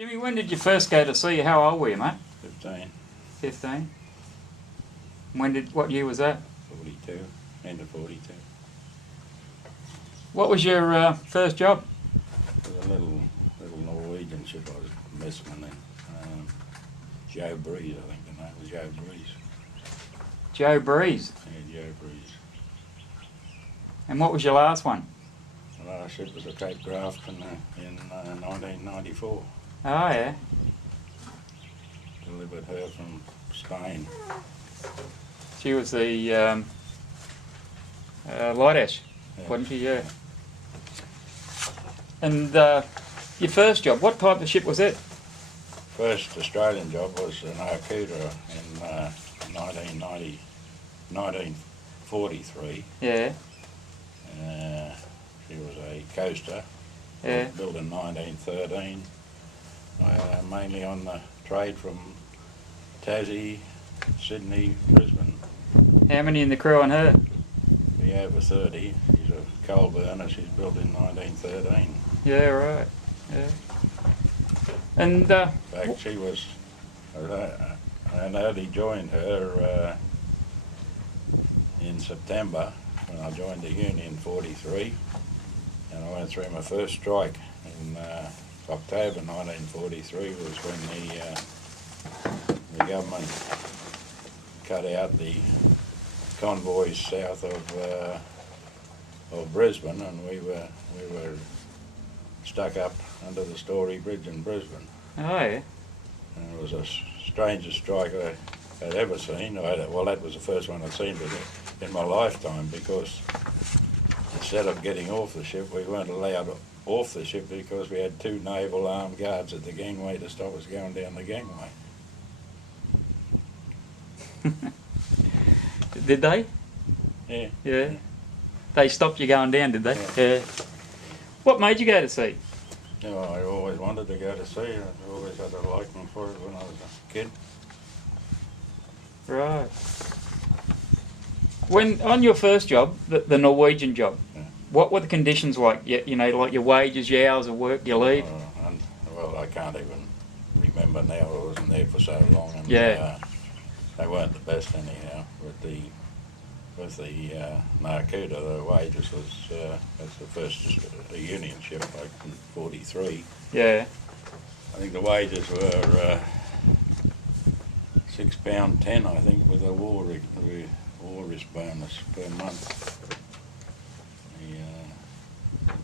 Jimmy, when did you first go to sea? How old were you, mate? 15. 15. What year was that? 42. End of 42. What was your first job? It was a little Norwegian ship I was messing in. Joe Breeze, I think the name was Joe Breeze. Joe Breeze. Yeah, Joe Breeze. And what was your last one? The last ship was a Cape Grafton in 1994. Oh, yeah. Delivered her from Spain. She was the Lighthouse, wasn't she? Yeah. And your first job, what type of ship was it? First Australian job was an Arcuda in 1943. Yeah. She was a coaster. Yeah. Built in 1913. Mainly on the trade from Tassie, Sydney, Brisbane. How many in the crew on her? We over 30. She's a coal burner. She's built in 1913. Yeah, right. Yeah. And In fact, she was. I only joined her in September when I joined the union in 43, and I went through my first strike in October 1943. Was when the government cut out the convoys south of Brisbane, and we were stuck up under the Story Bridge in Brisbane. oh, yeah. And it was the strangest strike I'd ever seen. Well, that was the first one I'd seen in my lifetime, because instead of getting off the ship, we weren't allowed off the ship because we had two naval armed guards at the gangway to stop us going down the gangway. Did they? Yeah. Yeah. They stopped you going down, did they? Yeah. What made you go to sea? You know, I always wanted to go to sea. I always had a liking for it when I was a kid. Right. When on your first job, the Norwegian job, Yeah. what were the conditions like? You know, like your wages, your hours of work, your leave? Well, I can't even remember now. I wasn't there for so long. And, Yeah. they weren't the best anyhow. With the Narcuda, the wages was that's the first union ship, like in 43. Yeah. I think the wages were £6.10, I think, with a war risk bonus per month.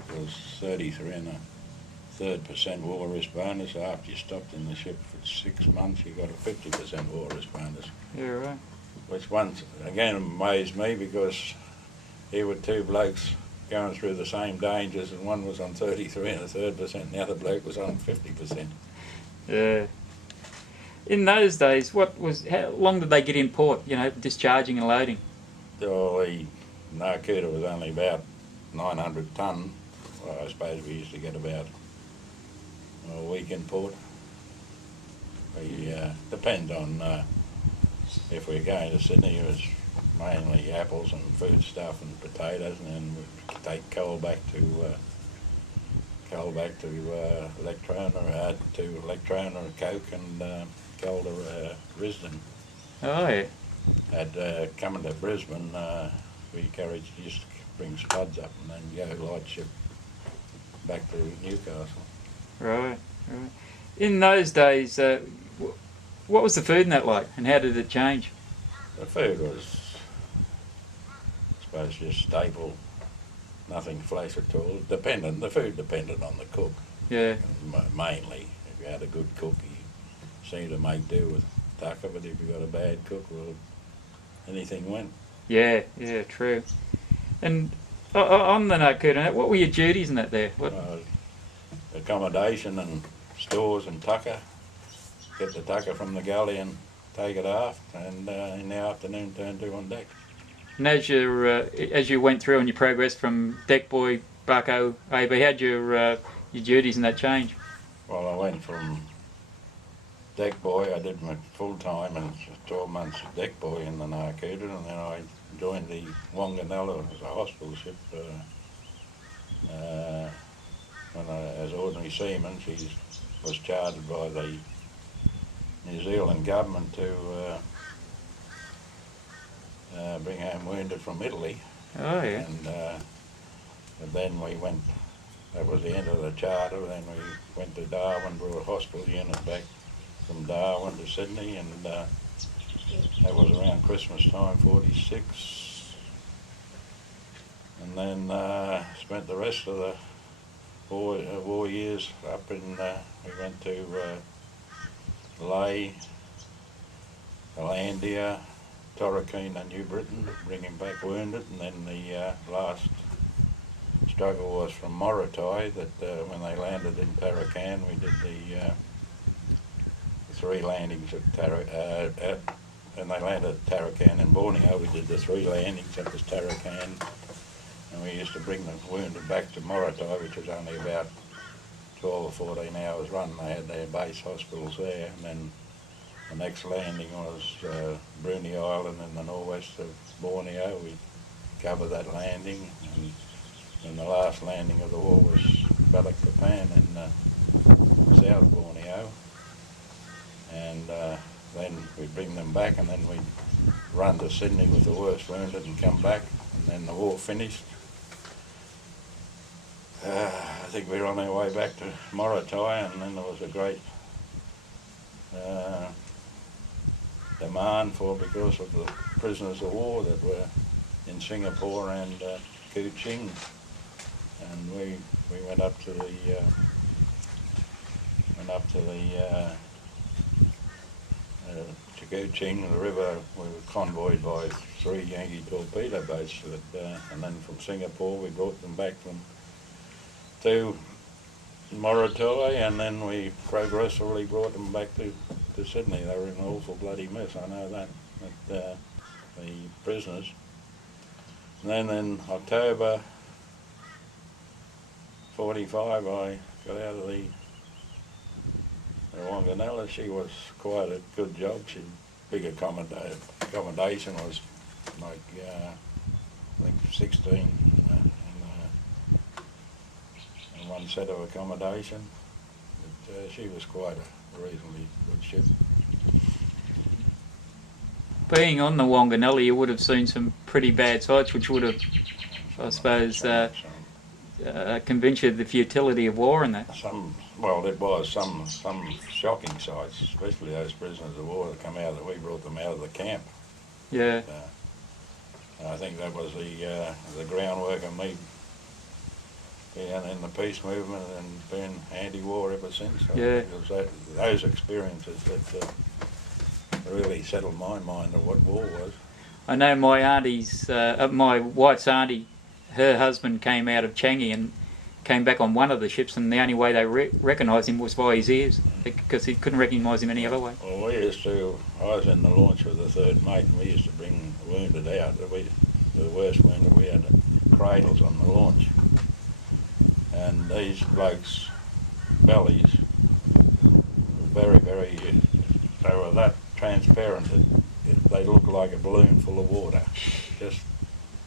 It was 33 and a third % war risk bonus. After you stopped in the ship for 6 months, you got a 50% war risk bonus. Yeah, right. Which once again amazed me, because here were two blokes going through the same dangers, and one was on 33 and a third %, and the other bloke was on 50%. Yeah. In those days, how long did they get in port? You know, discharging and loading. So the Narcuda was only about 900 tonne. Well, I suppose we used to get about a week in port. We depend on if we're going to Sydney. It was mainly apples and food stuff and potatoes, and then we'd take coal back to Electrona, Coke, and coal to Risdon. Oh, yeah. Coming to Brisbane, we used to bring spuds up and then go light ship back to Newcastle. Right, right. In those days, what was the food in that like, and how did it change? The food was, I suppose, just staple, nothing flash at all. The food depended on the cook. Yeah. Mainly, if you had a good cook, you seemed to make do with tucker, but if you got a bad cook, well, anything went. Yeah, yeah, true. And on the Narcuda, what were your duties in that there? Accommodation and stores and tucker. Get the tucker from the galley and take it aft, and in the afternoon turn to on deck. And as you went through and you progressed from deck boy, bucko, AB, how'd your duties in that change? Well, I went from deck boy. I did my full time and 12 months deck boy in the Narcuda, and then I joined the Wanganella as a hospital ship. As ordinary seaman. She's was chartered by the New Zealand government to bring home wounded from Italy. Oh, yeah. And then we went, that was the end of the charter, then we went to Darwin, brought a hospital unit back from Darwin to Sydney, and that was around Christmas time, 46. And then spent the rest of the war years up in, we went to Lae, Hollandia, Torquay, New Britain, bringing back wounded, and then the last struggle was from Maritime, that when they landed in Tarakan, we did the 3 landings at and they landed at Tarakan in Borneo. We did the 3 landings at this Tarakan, and we used to bring the wounded back to Maritime, which was only about 12 or 14 hours run. They had their base hospitals there, and then the next landing was Bruny Island in the northwest of Borneo. We covered that landing, and the last landing of the war was Balikpapan in South Borneo. And then we'd bring them back, and then we'd run to Sydney with the worst wounded and come back, and then the war finished. I think we were on our way back to Maritime, and then there was a great demand because of the prisoners of war that were in Singapore and Kuching, and we went up to the to Kuching, the river. We were convoyed by 3 Yankee torpedo boats, and then from Singapore we brought them back to Maritime, and then we progressively brought them back to Sydney. They were in an awful bloody mess, I know that, the prisoners. And then in October 45, I got out of the Wanganella. She was quite a good job. She big accommodation was like I think 16 in one set of accommodation. But she was quite a reasonably good ship. Being on the Wanganella, you would have seen some pretty bad sights, which would have, I suppose, convinced you of the futility of war and that. Well, there was some shocking sights, especially those prisoners of war that come out, that we brought them out of the camp. Yeah. I think that was the groundwork of me being in the peace movement and being anti-war ever since. Yeah. It was those experiences that really settled my mind of what war was. I know my auntie's, my wife's auntie, her husband came out of Changi and came back on one of the ships, and the only way they recognised him was by his ears, because he couldn't recognise him any other way. Well, I was in the launch with the 3rd mate, and we used to bring wounded out. The worst wounded, we had cradles on the launch. And these blokes' bellies were very, very, they were that transparent that they looked like a balloon full of water. Just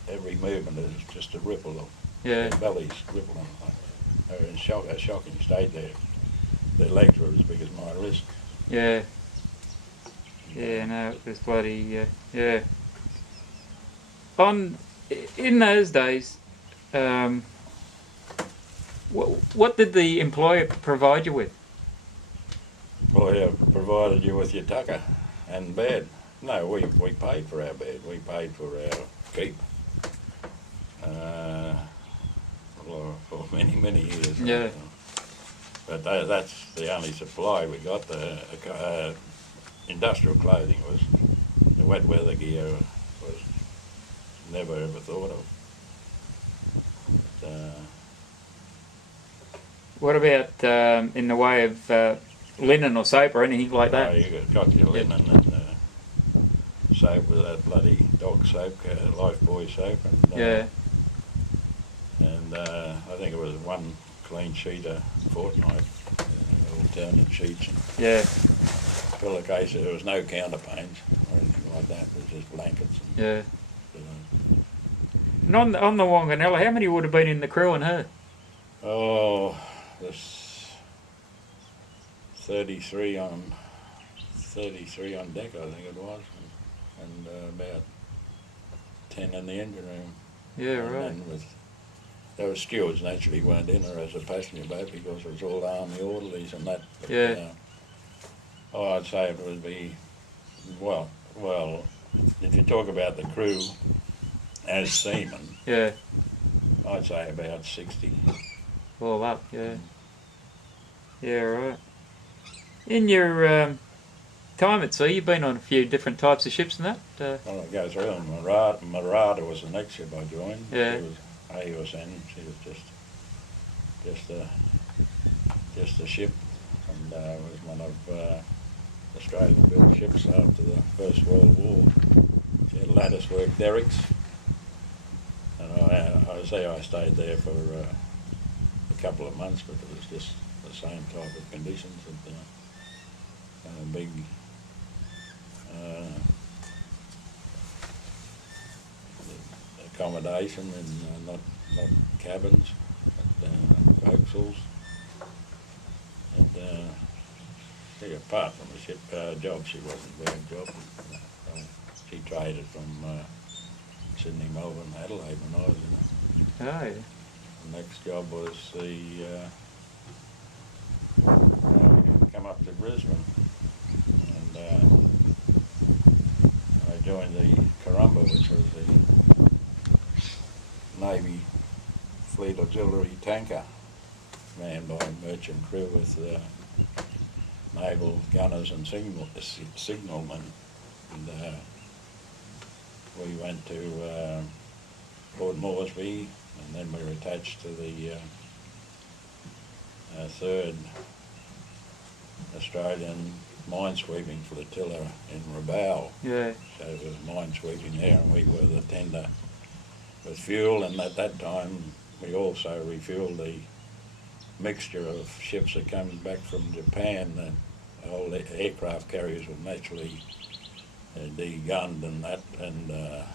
every movement is just a ripple of their bellies rippling. They were in a shocking state there. Their legs were as big as my wrist. Yeah. Yeah, no, it was bloody, yeah. In those days, what did the employer provide you with? Employer provided you with your tucker and bed. No, we paid for our bed. We paid for our keep. For many, many years. Yeah. But that's the only supply we got. The industrial clothing was, the wet weather gear was never ever thought of. But, what about in the way of linen or soap or anything like that? You got your linen and soap with that bloody dog soap, Lifebuoy soap, and and I think it was 1 clean sheet a fortnight, alternate sheets. And pillowcases. There was no counterpanes or anything like that. It was just blankets. And, And on the Wanganella, how many would have been in the crew and her? Oh, 33 on deck, I think it was, and about 10 in the engine room. Yeah, And right. then there were stewards naturally weren't in her as a passenger boat because it was all army orderlies and that. But, Yeah. I'd say it would be, well, if you talk about the crew as seamen, Yeah. I'd say about 60. All up. Yeah. Yeah, right. In your time at sea, you've been on a few different types of ships and that. Well, it goes through. Marata was the next ship I joined. Yeah. She was AUSN. She was just a ship, and was one of Australian-built ships after the First World War. She had lattice-work derricks, and I stayed there for a couple of months, but it was just the same type of conditions. Big accommodation and not cabins, but forecastles. And see, apart from the ship job, she wasn't a bad job. She traded from Sydney, Melbourne, Adelaide when I was in it. Oh, yeah. The next job was come up to Brisbane, and I joined the Carumba, which was the Navy Fleet Auxiliary tanker, manned by a merchant crew with naval gunners and signalmen. And we went to Port Moresby, and then we were attached to the 3rd Australian minesweeping flotilla in Rabaul. Yeah. So it was minesweeping there, and we were the tender with fuel, and at that time we also refuelled the mixture of ships that come back from Japan. The old aircraft carriers were naturally de-gunned and that, and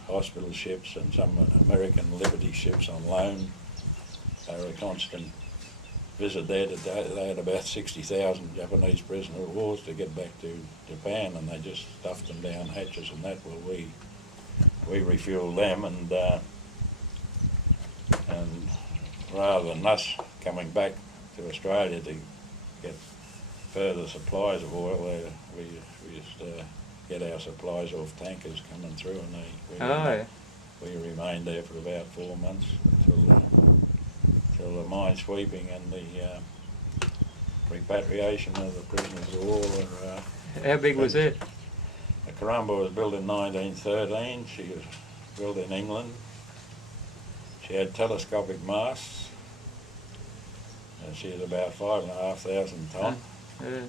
hospital ships and some American Liberty ships on loan. They were a constant visit there. They had about 60,000 Japanese prisoner of war to get back to Japan, and they just stuffed them down hatches and that. Well, we refuelled them, and rather than us coming back to Australia to get further supplies of oil, we used to get our supplies off tankers coming through, and we remained there for about 4 months until the mine sweeping and the repatriation of the prisoners of war. How big was it? The Carumba was built in 1913. She was built in England. She had telescopic masts. She was about 5,500 tonne. Yeah.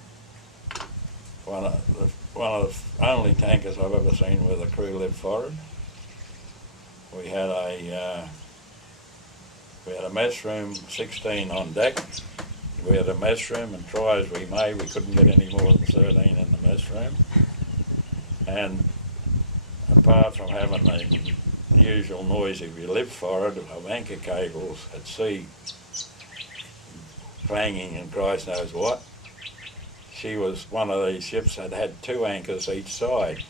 One of the only tankers I've ever seen where the crew lived forward. We had a mess room, 16 on deck. We had a mess room, and try as we may, we couldn't get any more than 13 in the mess room. And apart from having the usual noise if you lived forward of anchor cables at sea clanging and Christ knows what, she was one of these ships that had 2 anchors each side.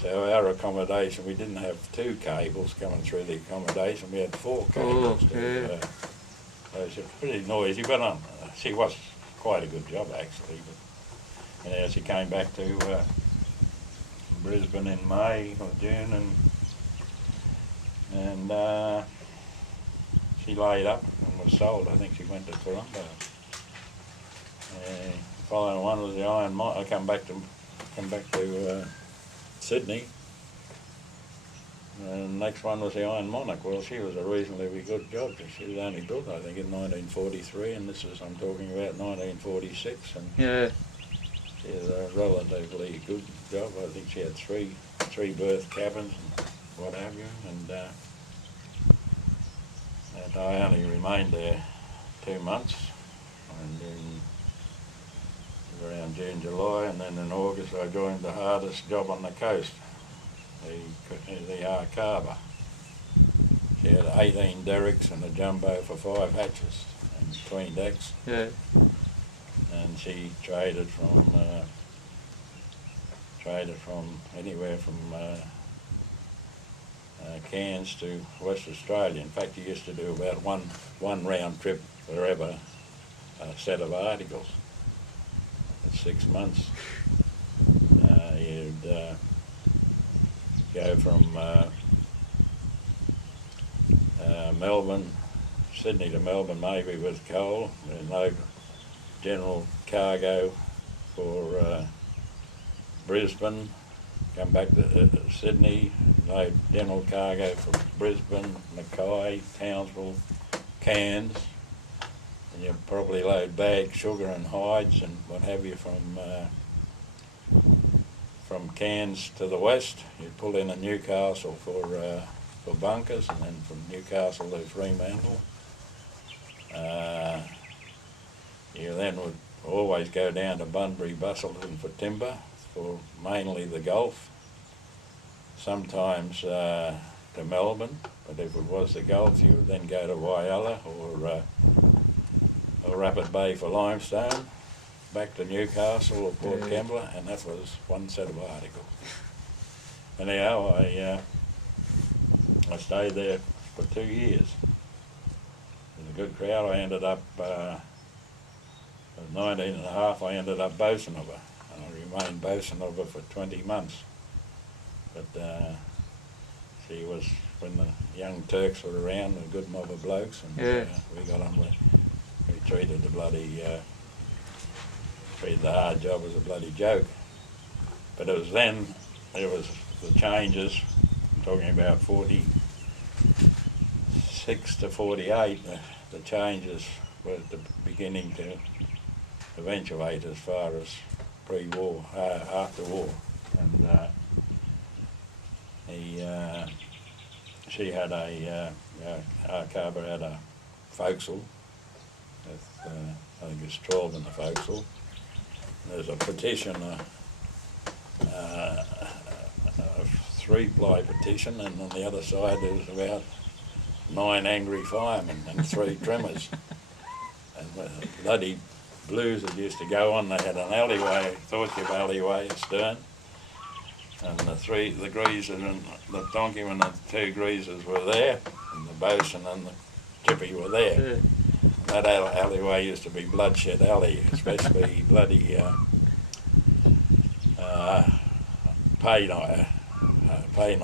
So our accommodation, we didn't have 2 cables coming through the accommodation, we had 4 cables. Yeah. So she was pretty noisy, but she was quite a good job actually. But as she came back to Brisbane in May or June, and she laid up and was sold. I think she went to Toronto. Following one was the Iron Monarch. I come back to Sydney. And the next one was the Iron Monarch. Well, she was a reasonably good job. She was only built, I think, in 1943, and I'm talking about 1946. And Yeah. she was a relatively good job. I think she had three berth cabins and what have you. And I only remained there 2 months, and then around June, July, and then in August I joined the hardest job on the coast, the Ark Harbour. She had 18 derricks and a jumbo for 5 hatches and between decks. Yeah. and she traded from anywhere from Cairns to West Australia. In fact, he used to do about one round trip forever, a set of articles. For 6 months, he'd go from Melbourne, Sydney to Melbourne maybe with coal, and load general cargo for Brisbane, come back to Sydney, load general cargo for Brisbane, Mackay, Townsville, Cairns, and you'll probably load bags, sugar and hides and what have you from Cairns to the west. You'd pull in at Newcastle for bunkers, and then from Newcastle to Fremantle. You then would always go down to Bunbury, Busselton for timber, for mainly the Gulf, sometimes to Melbourne, but if it was the Gulf you would then go to Whyalla or Rapid Bay for limestone, back to Newcastle or Port Kembla, and that was one set of articles. Anyhow, I stayed there for 2 years. It was a good crowd. I ended up, at 19 and a half, I ended up bosun of her. And I remained bosun of her for 20 months. But she was, when the young Turks were around, a good mob of blokes, and we got on with, we treated treated the hard job as a bloody joke. But it was then, there was the changes, talking about 46 to 48, the changes were beginning to eventuate as far as pre-war, after war. And she had our carver had a forecastle, with, I think it's 12 in the forecastle. There's a partition, a 3-ply partition, and on the other side there's about 9 angry firemen and 3 trimmers. And the bloody blues that used to go on, they had an alleyway, thought-tube alleyway astern, and the greaser and the donkeyman and the 2 greasers were there, and the bosun and the chippy were there. Yeah. That alleyway used to be Bloodshed Alley, especially bloody pay night.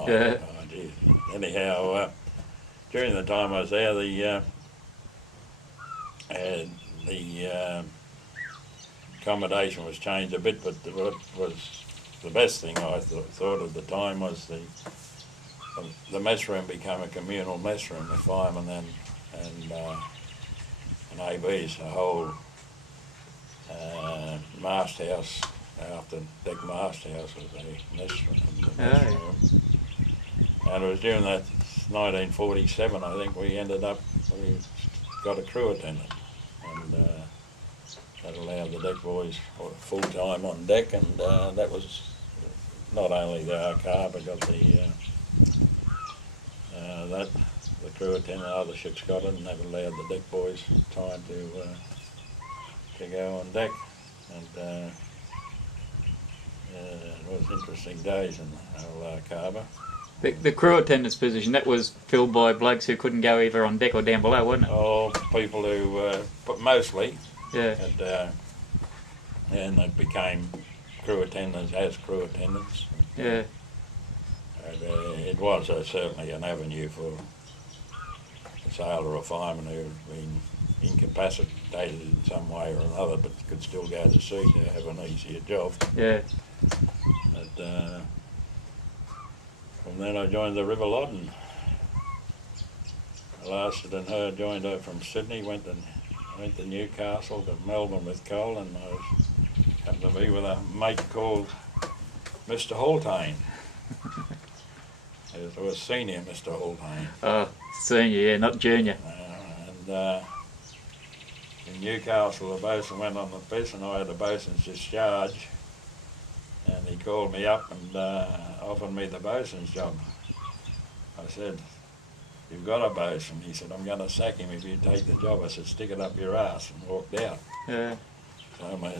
Yeah. Oh, anyhow, during the time I was there, the accommodation was changed a bit, but what was the best thing I thought at the time was the mess room became a communal mess room, the firemen and ABs, the whole mast house, after deck mast house was a mess room. And it was during that 1947, I think, we got a crew attendant, and that allowed the deck boys full time on deck, and that was not only the carver got the crew attendant, other ships got it, and that allowed the deck boys time to go on deck, and it was interesting days in the old carver. The crew attendant's position, that was filled by blokes who couldn't go either on deck or down below, wasn't it? Oh, people who, but mostly. Yeah. And they became crew attendants as crew attendants. Yeah. It was certainly an avenue for a sailor or a fireman who had been incapacitated in some way or another, but could still go to sea to have an easier job. Yeah. But from then I joined the River Loddon. I lasted in her, joined her from Sydney, went to Newcastle, to Melbourne with coal, and I was come to be with a mate called Mr. Haltane. It was senior Mr. Haltane. Oh, senior, yeah, not junior. And in Newcastle, the bosun went on the piss, and I had a bosun's discharge, and he called me up and offered me the bosun's job. I said, "You've got a bosun." He said, "I'm going to sack him if you take the job." I said, "Stick it up your ass," and walked out. Yeah. So my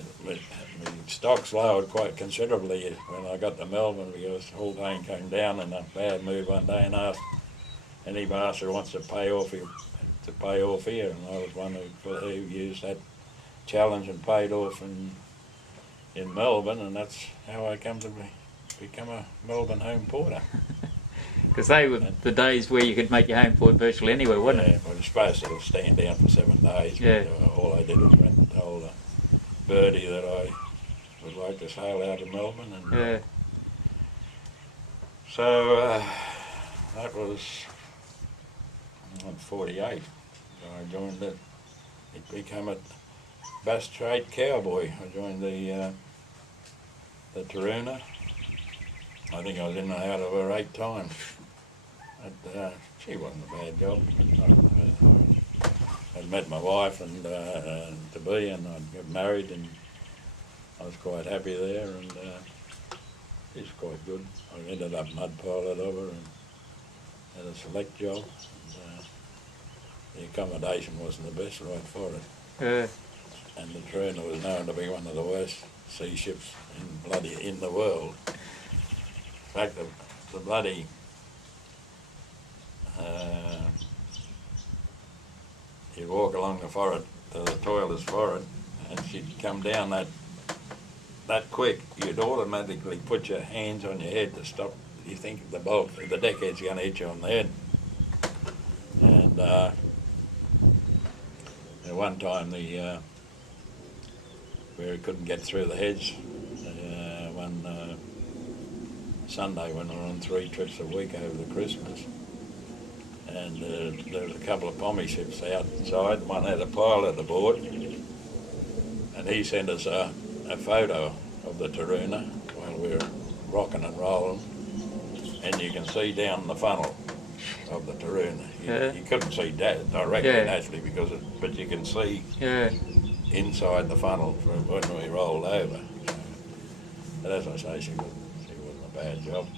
stocks lowered quite considerably when I got to Melbourne because Haldane came down in a bad mood one day and asked any bastard who wants to pay off here, and I was one who used that challenge and paid off in Melbourne, and that's how I come to become a Melbourne home porter. Because they were the days where you could make your home port virtually anywhere, wasn't it? Yeah, I was supposed to stand down for 7 days. Yeah. But, all I did was went and told Birdie that I would like to sail out of Melbourne, and Yeah. so that was 48. So I joined it. It became a Bass Strait cowboy. I joined the Taruna. I think I was in and out of her 8 times. But, she wasn't a bad job. I'd met my wife and to be, and I'd get married, and I was quite happy there, and she's quite good. I ended up mud pilot of her and had a select job. And, the accommodation wasn't the best right for it. Yeah. And the Taruna was known to be one of the worst sea ships in the world. In fact, the bloody you'd walk along the forward to the toilets forward, and she'd come down that quick, you'd automatically put your hands on your head to stop. You think the deckhead's going to hit you on the head. And at one time, where he couldn't get through the hedge, one Sunday when we were on 3 trips a week over the Christmas, and there was a couple of pommy ships outside. One had a pilot aboard, and he sent us a photo of the Taruna while we were rocking and rolling, and you can see down the funnel of the Taruna. You couldn't see directly, naturally, but you can see inside the funnel from when we rolled over. But as I say, she wasn't a bad job.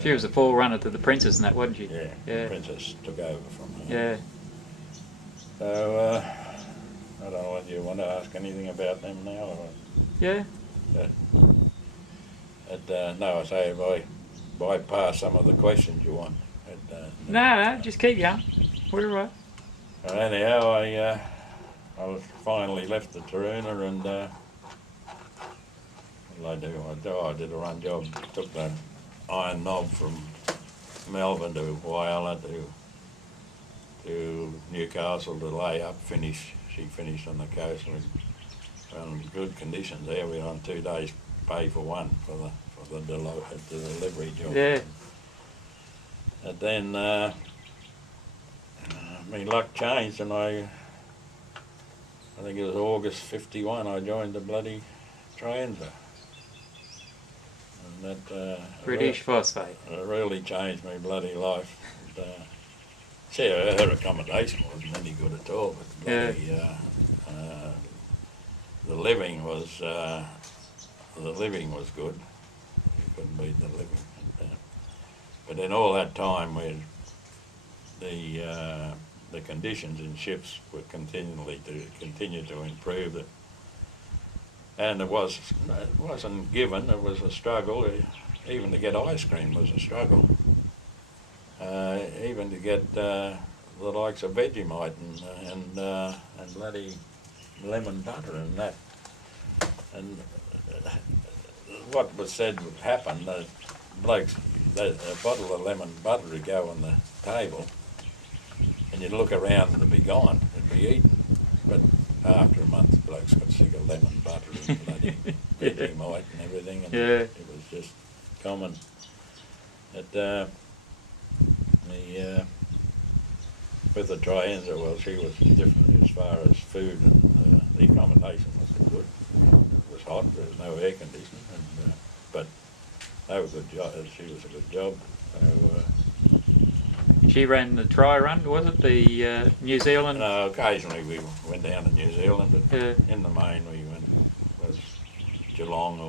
She was the forerunner to the Princess and that, wasn't she? Yeah, the Princess took over from her. Yeah. So, I don't know whether you want to ask anything about them now or... Yeah. No, I say if I bypass some of the questions you want. No, just keep going. We're all right. Anyhow, I was finally left the Taruna, and what did I do? I did a run job. Took the iron knob from Melbourne to Whyalla to Newcastle to lay up, finish. She finished on the coast. We were in good conditions there. We were on 2 days pay for one for the delivery job. Yeah. And then luck changed, and I think it was August 51. I joined the bloody Trienza. And that British Phosphate. It really changed my bloody life. See, her accommodation wasn't any good at all, but the living was good. You couldn't beat the living. But in all that time, the conditions in ships were continue to improve. And it wasn't given. It was a struggle. Even to get ice cream was a struggle. Even to get the likes of Vegemite and bloody lemon butter and that. And what was said would happen, the blokes, a bottle of lemon butter would go on the table, and you'd look around and it'd be gone, it'd be eaten. But after a month, blokes got sick of lemon butter and bloody Vegemite and everything, and it was just common. With the Trienza, well, she was different as far as food, and the accommodation was good. It was hot, there was no air conditioning, but they were good job. She was a good job. So, she ran the try run, was it? The New Zealand? No, occasionally we went down to New Zealand, but in the main we was Geelong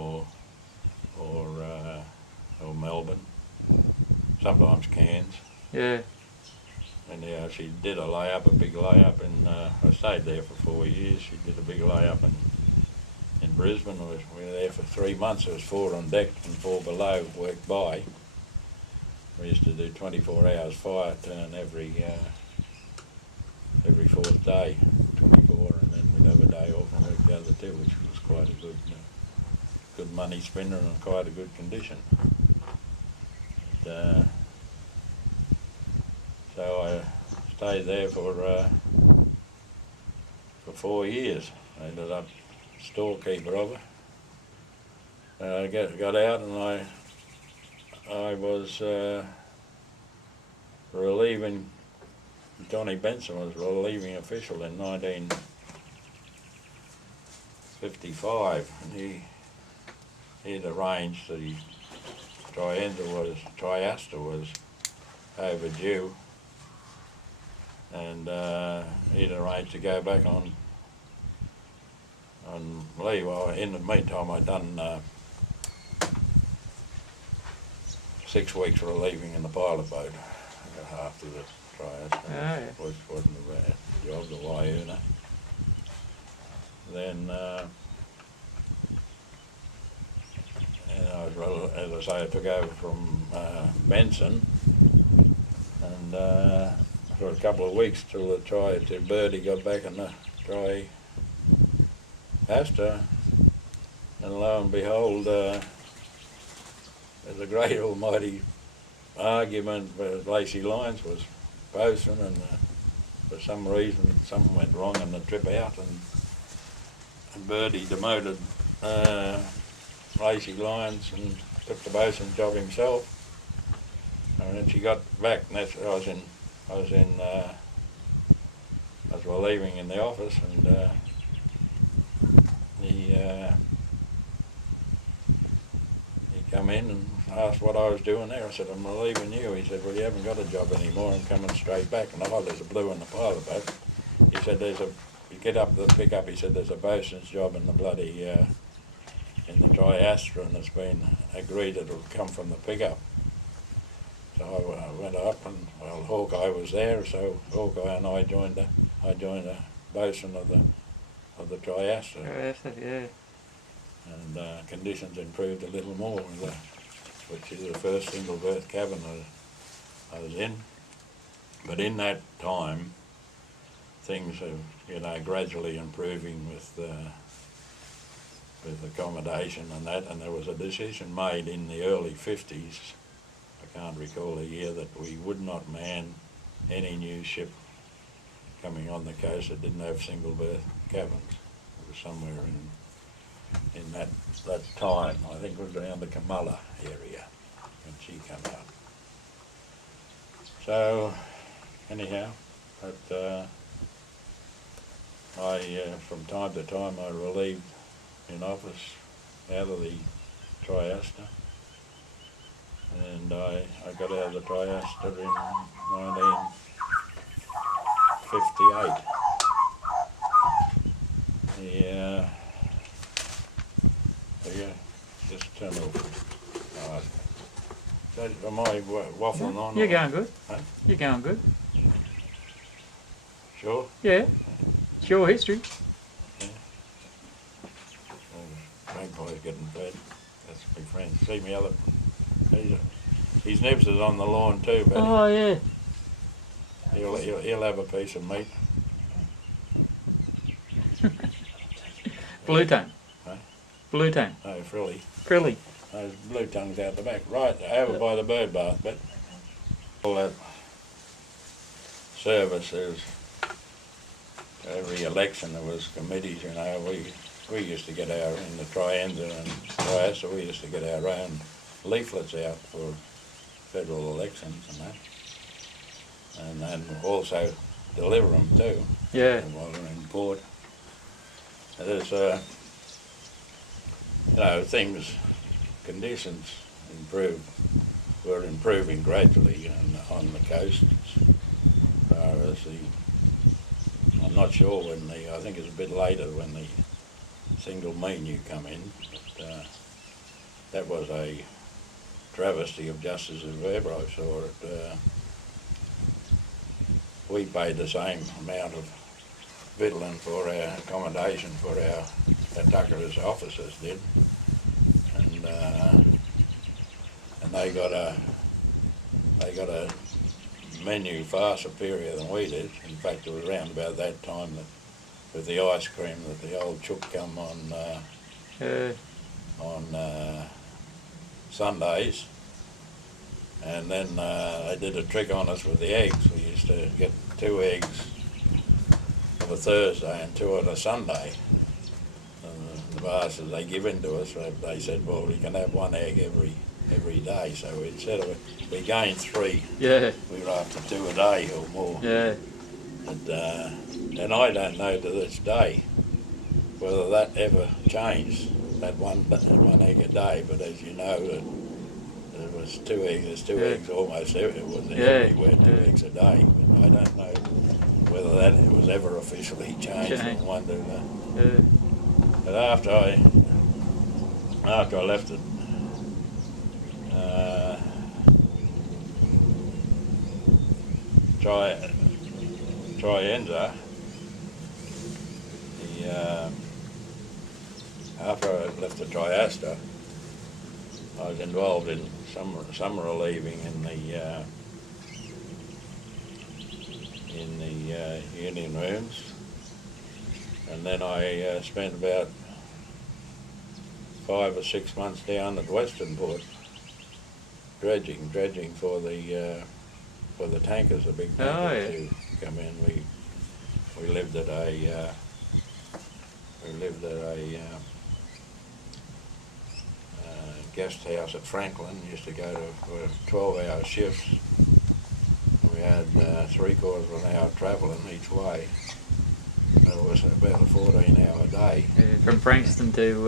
or Melbourne, sometimes Cairns. Yeah. And she did a big layup, and I stayed there for 4 years. She did a big layup in Brisbane. We were there for 3 months. There was 4 on deck and 4 below, worked by. We used to do 24 hours fire turn every 4th day, 24, and then we'd have a day off and work the other 2, which was quite a good money spinner and quite a good condition. But, so I stayed there for 4 years. I ended up storekeeper of it. I got out and I was relieving. Johnny Benson was relieving official in 1955, and he'd arranged that his triaster was overdue, and he'd arranged to go back on leave. Well, in the meantime, I'd done 6 weeks relieving in the pilot boat after the triaster, which wasn't a bad job, the Waiuna. Then, and as I say, I took over from Benson, and for a couple of weeks till Birdie got back in the triaster, and lo and behold, there's a great almighty argument where Lacey Lyons was bosun, and for some reason something went wrong on the trip out, and Birdie demoted Lacey Lyons and took the bosun job himself. And then she got back, and I was relieving in the office, and he come in and asked what I was doing there. I said, I'm relieving you. He said, well, you haven't got a job anymore. I'm coming straight back. And there's a blue in the pilot boat. He said, you get up the pickup, he said, there's a bosun's job in the bloody, in the triaster, and it's been agreed it'll come from the pickup. So I went up, and well, Hawkeye was there, so Hawkeye and I joined the bosun of the triaster. Yeah. And conditions improved a little more, which is the first single berth cabin I was in. But in that time, things are gradually improving with accommodation and that. And there was a decision made in the early 50s, I can't recall a year, that we would not man any new ship coming on the coast that didn't have single berth cabins. It was somewhere in that time. I think it was around the Kamala area when she came out. So anyhow, from time to time I relieved in office out of the triaster, and I got out of the triaster in 1958. Just turn over. Am I waffling on? You're going good. Huh? You're going good. Sure? Yeah. It's your history. Yeah. Magpie's getting fed. That's my friend. See me other. His nibs is on the lawn too, buddy. Oh yeah. He'll have a piece of meat. Blue tongue. Huh? Blue tongue. No, frilly. Frilly. Those blue tongues out the back. Right over by the bird bath, but all that service is every election there was committees, we used to get in the Trienza and Triaster, we used to get our own leaflets out for federal elections and that. And also deliver them too. Yeah. While they're in port. There's conditions were improving gradually on the coast. As far as I'm not sure when I think it's a bit later when the single menu come in, but that was a travesty of justice if ever I saw it. We paid the same amount of victualling for our accommodation for our Tucker's officers did, and they got a menu far superior than we did. In fact, it was around about that time that with the ice cream that the old chook come on Sundays, and then they did a trick on us with the eggs. We used to get 2 eggs on a Thursday and 2 on a Sunday. And the bastards, they give in to us. They said, well, you can have 1 egg every day. So instead of we gained 3. Yeah. We were after 2 a day or more. Yeah. And I don't know to this day whether that ever changed, that one egg a day. But as you know, there was 2 eggs. There's 2 eggs almost everywhere. 2 eggs a day. But I don't know whether that was ever officially changed. I wonder. But after I left it, Trienza, after I left the Triasta, I was involved in some relieving in the union rooms, and then I spent about 5 or 6 months down at Western Port, dredging for the tankers, the big tankers who come in. We lived at a guest house at Franklin. Used to go to 12-hour shifts. We had 3/4 of an hour travelling each way. So it was about a 14-hour day. Yeah, from Frankston to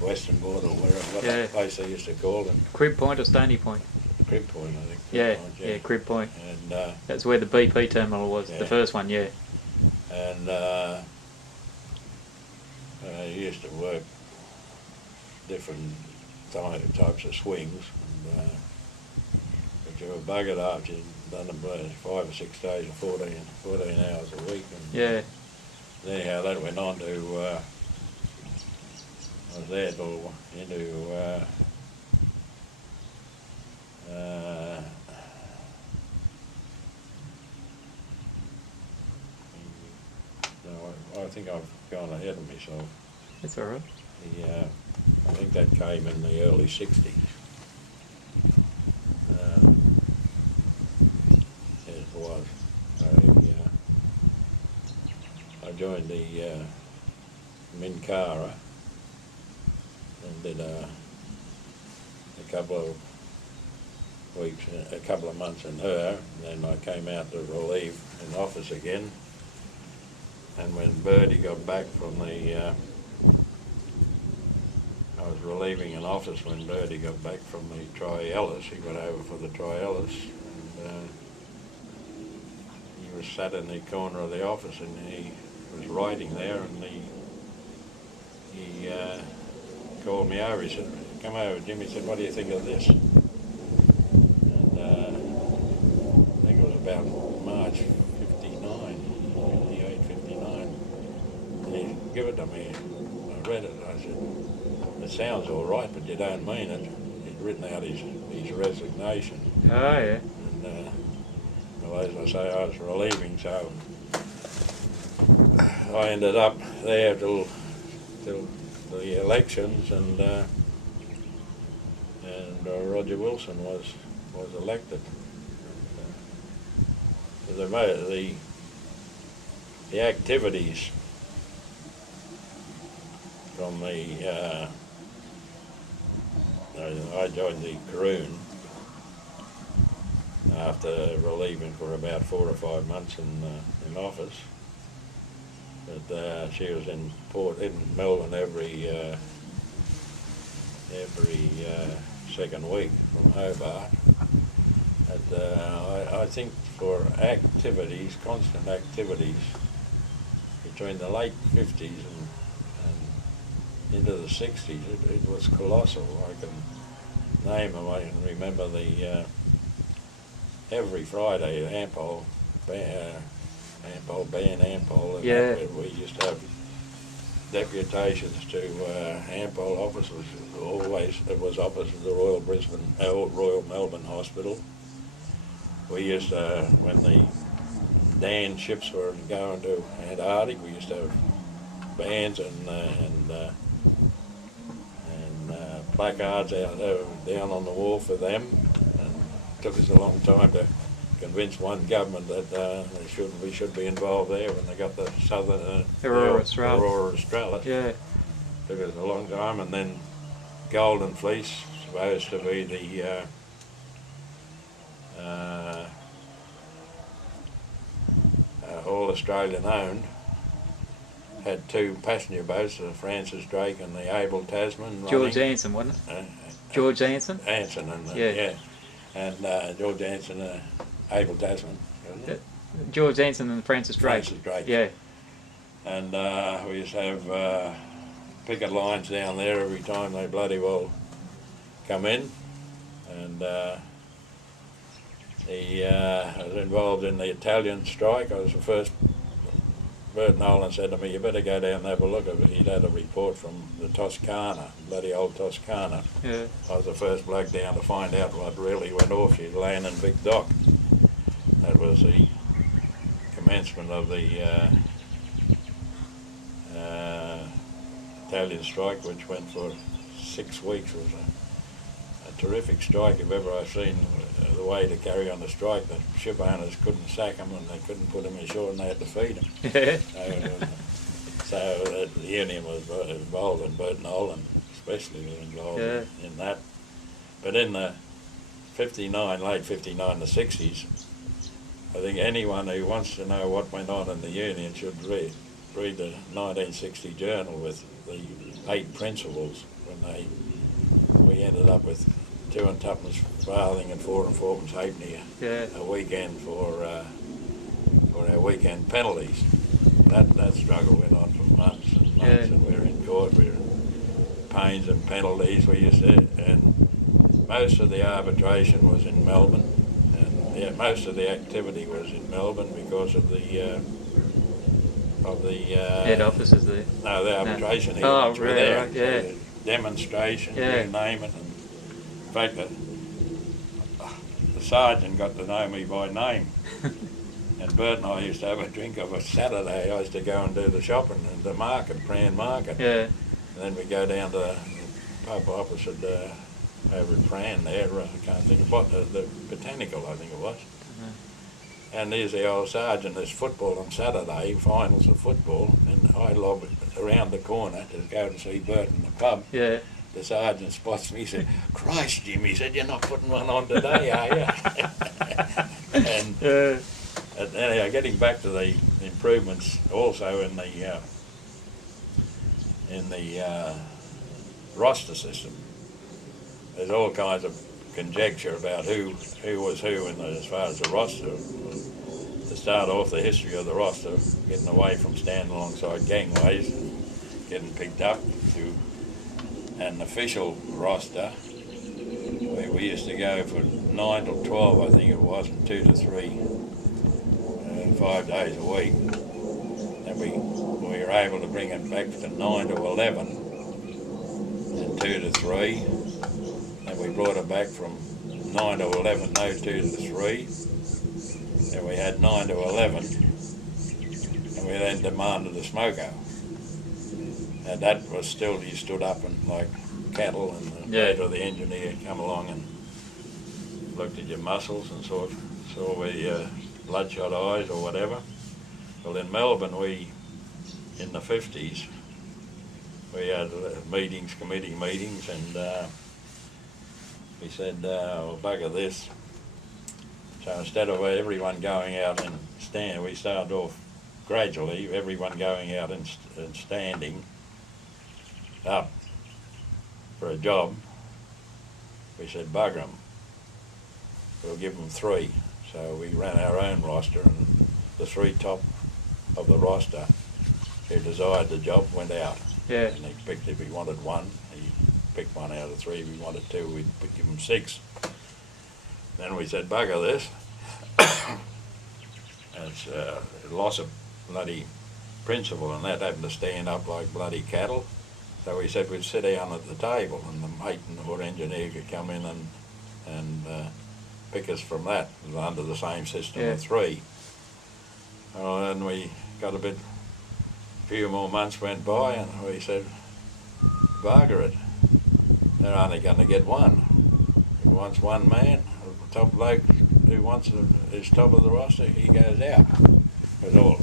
Western Port, or wherever that place they used to call them. Crib Point or Stony Point? Crib Point, I think. Crib Point. And that's where the BP terminal was, the first one, yeah. And I used to work different types of swings, but you were buggered after you'd done about 5 or 6 days, 14 hours a week. And anyhow, that went on to, I was there till into I think I've gone ahead of myself. That's all right. I think that came in the early 60s. It was. I joined the Minkara and did a couple of weeks, a couple of months in her, and then I came out to relieve in office again. And when Birdie got back from the, I was relieving in office when Birdie got back from the Tri-Ellis. He got over for the Tri-Ellis, and he was sat in the corner of the office, and he was writing there, and he called me over. He said, "Come over, Jim." He said, "What do you think of this?" And I think it was about March 59. He gave it to me. I read it and I said, "It sounds all right, but you don't mean it." He'd written out his resignation. Oh, yeah. And well, as I say, I was relieving, so I ended up there till the elections, and Roger Wilson was elected. The activities from the I joined the Caroon after relieving for about 4 or 5 months in office. But she was in Melbourne every second week from Hobart. And I think for activities, constant activities, between the late 50s and into the 60s, it was colossal. I can name them. I can remember every Friday at Ampol, Ampol, Ban Ampol. And Yeah. we used to have deputations to Ampol offices. Always, it was opposite the Royal Melbourne Hospital. We used to, when the Dan ships were going to Antarctic, we used to have bands and placards out there down on the wall for them. And it took us a long time to convince one government that we should be involved there when they got the southern Aurora Australis. Aurora Australis. Yeah. Took us a long time, and then Golden Fleece, supposed to be the all Australian owned, had two passenger boats, the Francis Drake and the Abel Tasman. George Anson, wasn't it? George Anson? Anson, and Yeah. and George Anson, Abel Tasman. George Anson and Francis Drake. Francis Drake. Yeah. And we used to have picket lines down there every time they bloody well come in. And I was involved in the Italian strike. I was the first. Bert Nolan said to me, "You better go down and have a look at it." He'd had a report from the Toscana, bloody old Toscana. Yeah. I was the first bloke down to find out what really went off. She's laying in Vic Dock. That was the commencement of the Italian strike, which went for 6 weeks. It was a terrific strike if ever I've seen. The way to carry on the strike, the ship owners couldn't sack them and they couldn't put them ashore and they had to feed them. Yeah. So the union was involved, and Bert Nolan especially was involved in that. But in the late 59, the 60s, I think anyone who wants to know what went on in the union should read the 1960 journal with the 8 principles when we ended up with 2 and 2 farthing and 4 and 4 halfpenny a weekend for our weekend penalties. That struggle went on for months and months, and we were in court. We were in pains and penalties. We used to, and most of the arbitration was in Melbourne, and most of the activity was in Melbourne because of the head offices there. No, the arbitration. No. Oh, were there. Right, yeah. So demonstration, you name it. And in fact, the sergeant got to know me by name. And Bert and I used to have a drink of a Saturday. I used to go and do the shopping in the market, Prahran Market. Yeah. And then we go down to the pub opposite over at Prahran there. I can't think of what, the Botanical, I think it was. And there's the old sergeant, there's football on Saturday, finals of football, and I lob it around the corner to go and see Bert in the pub. Yeah. The sergeant spots me, he said, "Christ, Jim," he said, "you're not putting one on today, are you?" And anyhow, getting back to the improvements also in the roster system, there's all kinds of conjecture about who was who as far as the roster. To start off, the history of the roster, getting away from standing alongside gangways and getting picked up to an official roster where we used to go for 9 till 12, I think it was, and 2 to 3, 5 days a week. And we were able to bring it back to 9 to 11 and 2 to 3. And we brought it back from 9 to 11, no 2 to 3. And we had 9 to 11. And we then demanded a smoko. And that was still, you stood up and like cattle, and the mate or the engineer come along and looked at your muscles and saw the bloodshot eyes or whatever. Well, in Melbourne, in the 50s, we had meetings, committee meetings, and we said, well, bugger this. So instead of everyone going out and stand, we started off gradually, everyone going out and standing up for a job. We said, bugger them. We'll give them 3. So we ran our own roster, and the 3 top of the roster who desired the job went out. Yeah. And he picked, if he wanted 1, he picked 1 out of 3. If he wanted 2, we'd give him 6. Then we said, bugger this. It's loss of bloody principle, and that having to stand up like bloody cattle. So we said we'd sit down at the table, and the mate or engineer could come in and pick us from that under the same system of three. Well, and we got a few more months went by, and we said, bugger it, they're only going to get one. Who wants one man, the top bloke who wants is top of the roster, he goes out. It was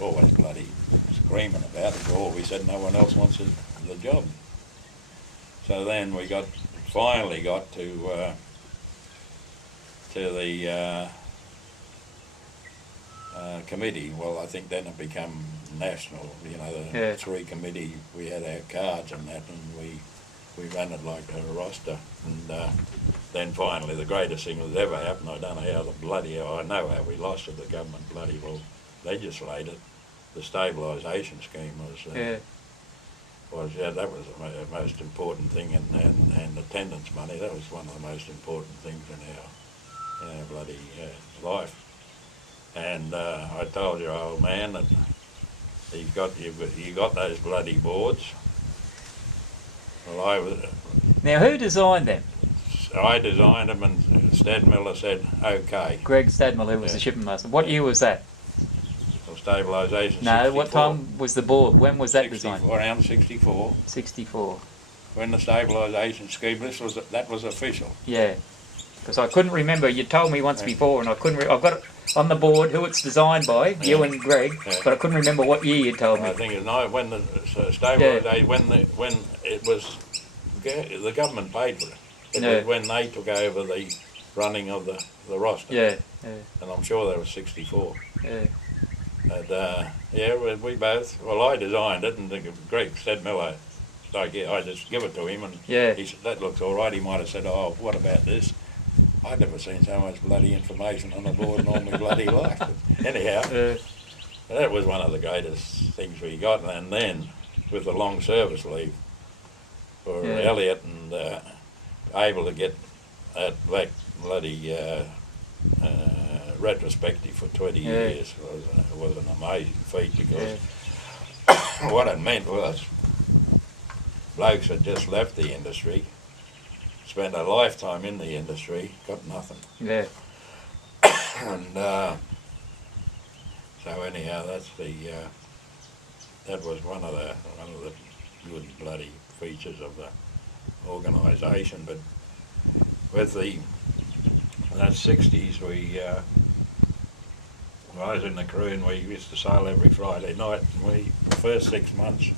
always bloody screaming about it. All we said, no one else wants the job. So then we finally got to the committee. Well, I think then it became national. You know, the three committee. We had our cards and that, and we ran it like a roster. And then finally, the greatest thing that ever happened. I don't know how I know how we lost it. The government bloody well legislated. The stabilisation scheme was. That was the most important thing, and attendance money. That was one of the most important things in our bloody life. And I told your old man that you got those bloody boards. Well, Now, who designed them? I designed them, and Stadmiller said okay. Greg Stadmiller, who was the shipping master. What year was that? Stabilisation. No, 64. what time was the board? When was that designed? Around 64. 64. When the stabilisation scheme, that was official. Yeah, because I couldn't remember. You told me once before, and I couldn't. I've got it on the board who it's designed by, you and Greg, but I couldn't remember what year you told me. I think it's when the stabilisation, when it was the government paid for it. It was when they took over the running of the roster. Yeah. And I'm sure that was 64. Yeah. And we both. Well, I designed it, and Greg Stadmiller, I just give it to him, and he said that looks all right. He might have said, "Oh, what about this?" I'd never seen so much bloody information on the board in all my bloody life. But anyhow, that was one of the greatest things we got. And then with the long service leave for Elliot, and able to get that bloody retrospective for 20 years was an amazing feat, because what it meant was blokes had just left the industry, spent a lifetime in the industry, got nothing. Yeah. And so anyhow, that was one of the good bloody features of the organisation. But with that 60s, I was in the crew, and we used to sail every Friday night, and the first 6 months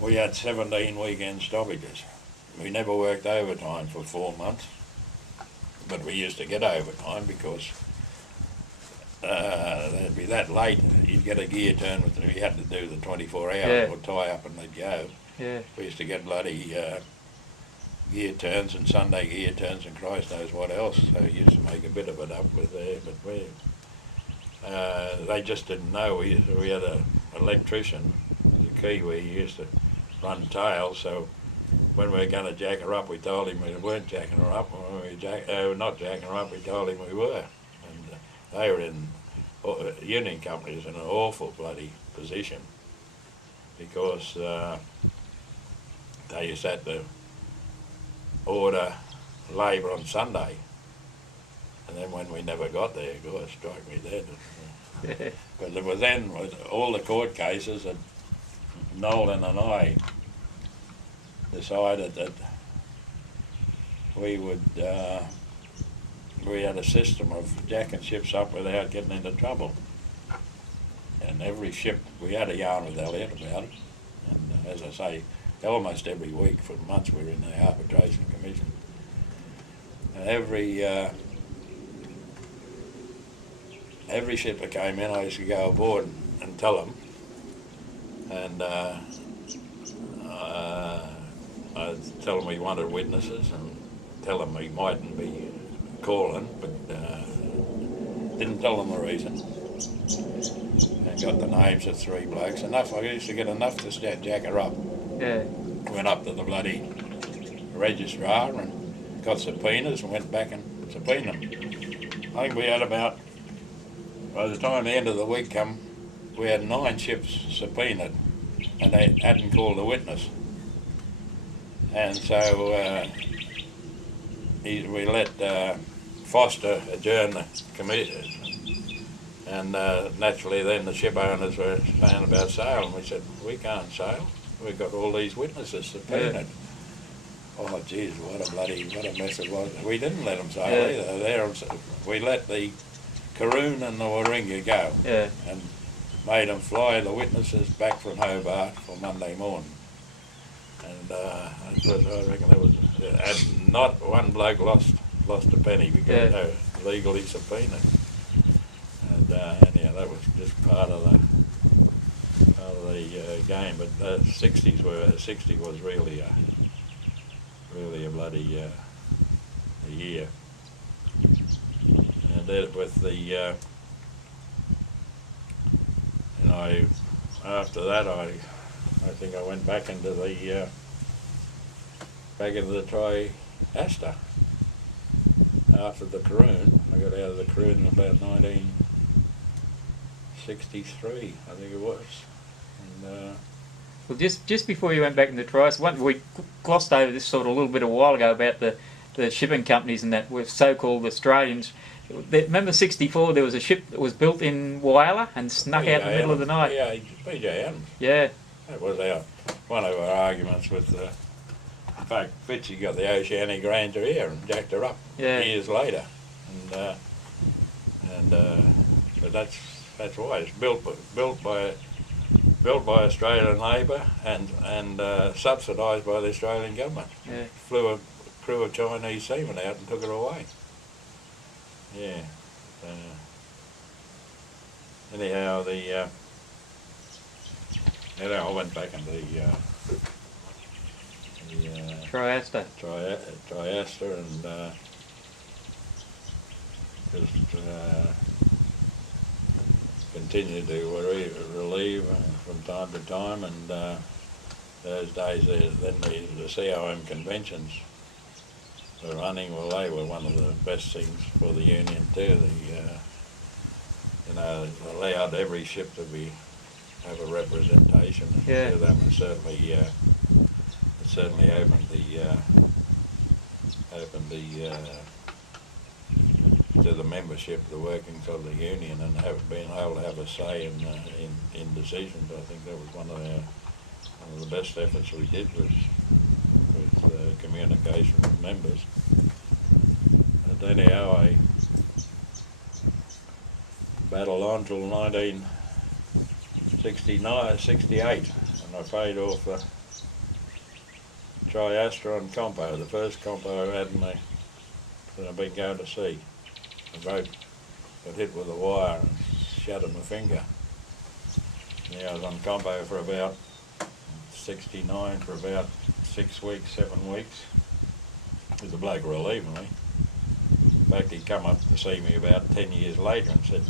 we had 17 weekend stoppages. We never worked overtime for 4 months, but we used to get overtime because they'd be that late. You'd get a gear turn you had to do the 24 hours or tie up and they'd go. Yeah. We used to get bloody gear turns and Sunday gear turns and Christ knows what else. So we used to make a bit of it up with there, but they just didn't know. We had an electrician, the Kiwi, he used to run tails, so when we were going to jack her up, we told him we weren't jacking her up. When we were not jacking her up, we told him we were. And they were in, union companies in an awful bloody position, because they used to have to order labour on Sunday. And then when we never got there, God, strike me dead. But it was then, with all the court cases, that Nolan and I decided that we had a system of jacking ships up without getting into trouble. And every ship, we had a yarn with Elliot about it. And as I say, almost every week for months we were in the arbitration commission. And every ship that came in, I used to go aboard and tell them. And I'd tell them we wanted witnesses, and tell them we mightn't be calling, but didn't tell them the reason. And got the names of 3 blokes. Enough, I used to get enough to jack her up. Yeah. Went up to the bloody registrar and got subpoenas and went back and subpoenaed them. I think we had about by the time the end of the week come, we had 9 ships subpoenaed, and they hadn't called a witness. And so we let Foster adjourn the committee, and naturally then the ship owners were saying about sail, and we said, we can't sail, we've got all these witnesses subpoenaed. Yeah. Oh geez, what a mess it was. We didn't let them sail either. We let the Karoon and the Warringah go, and made them fly the witnesses back from Hobart for Monday morning. And I reckon there was, and not one bloke lost a penny because they were legally subpoenaed. And anyhow, that was just part of the game. But 60 was really a bloody a year. And then with the after that I think I went back into the Triaster after the Karoon. I got out of the Karoon in about 1963, I think it was. And, well, just before you went back into Triaster, we glossed over this sort of a little bit a while ago about the shipping companies and that were so-called Australians. Remember 64, there was a ship that was built in Whyalla and snuck out in the middle of the night. Yeah, PJ Adams. Yeah. That was one of our arguments with, in fact, Fitzy got the Oceanic Ranger here and jacked her up years later. But that's why it's built by Australian labour and subsidised by the Australian government. Yeah. Flew a crew of Chinese seamen out and took it away. Yeah. Anyhow, I went back into the Triaster. Triaster and just continued to relieve from time to time, and those days then the COM conventions were running. Well, they were one of the best things for the union too. Allowed every ship to have a representation. Yeah. To them, and certainly opened to the membership, the workings of the union, and being able to have a say in decisions. I think that was one of the best efforts we did was with communication with members. And anyhow, I battled on till 1968, and I paid off the Triaster and Compo, the first Compo I had that I've been going to sea. The boat got hit with a wire and shattered my finger. Yeah, I was on Compo for about 69 for about 6 weeks, 7 weeks. With the bloke relieving me. In fact, he come up to see me about 10 years later and said,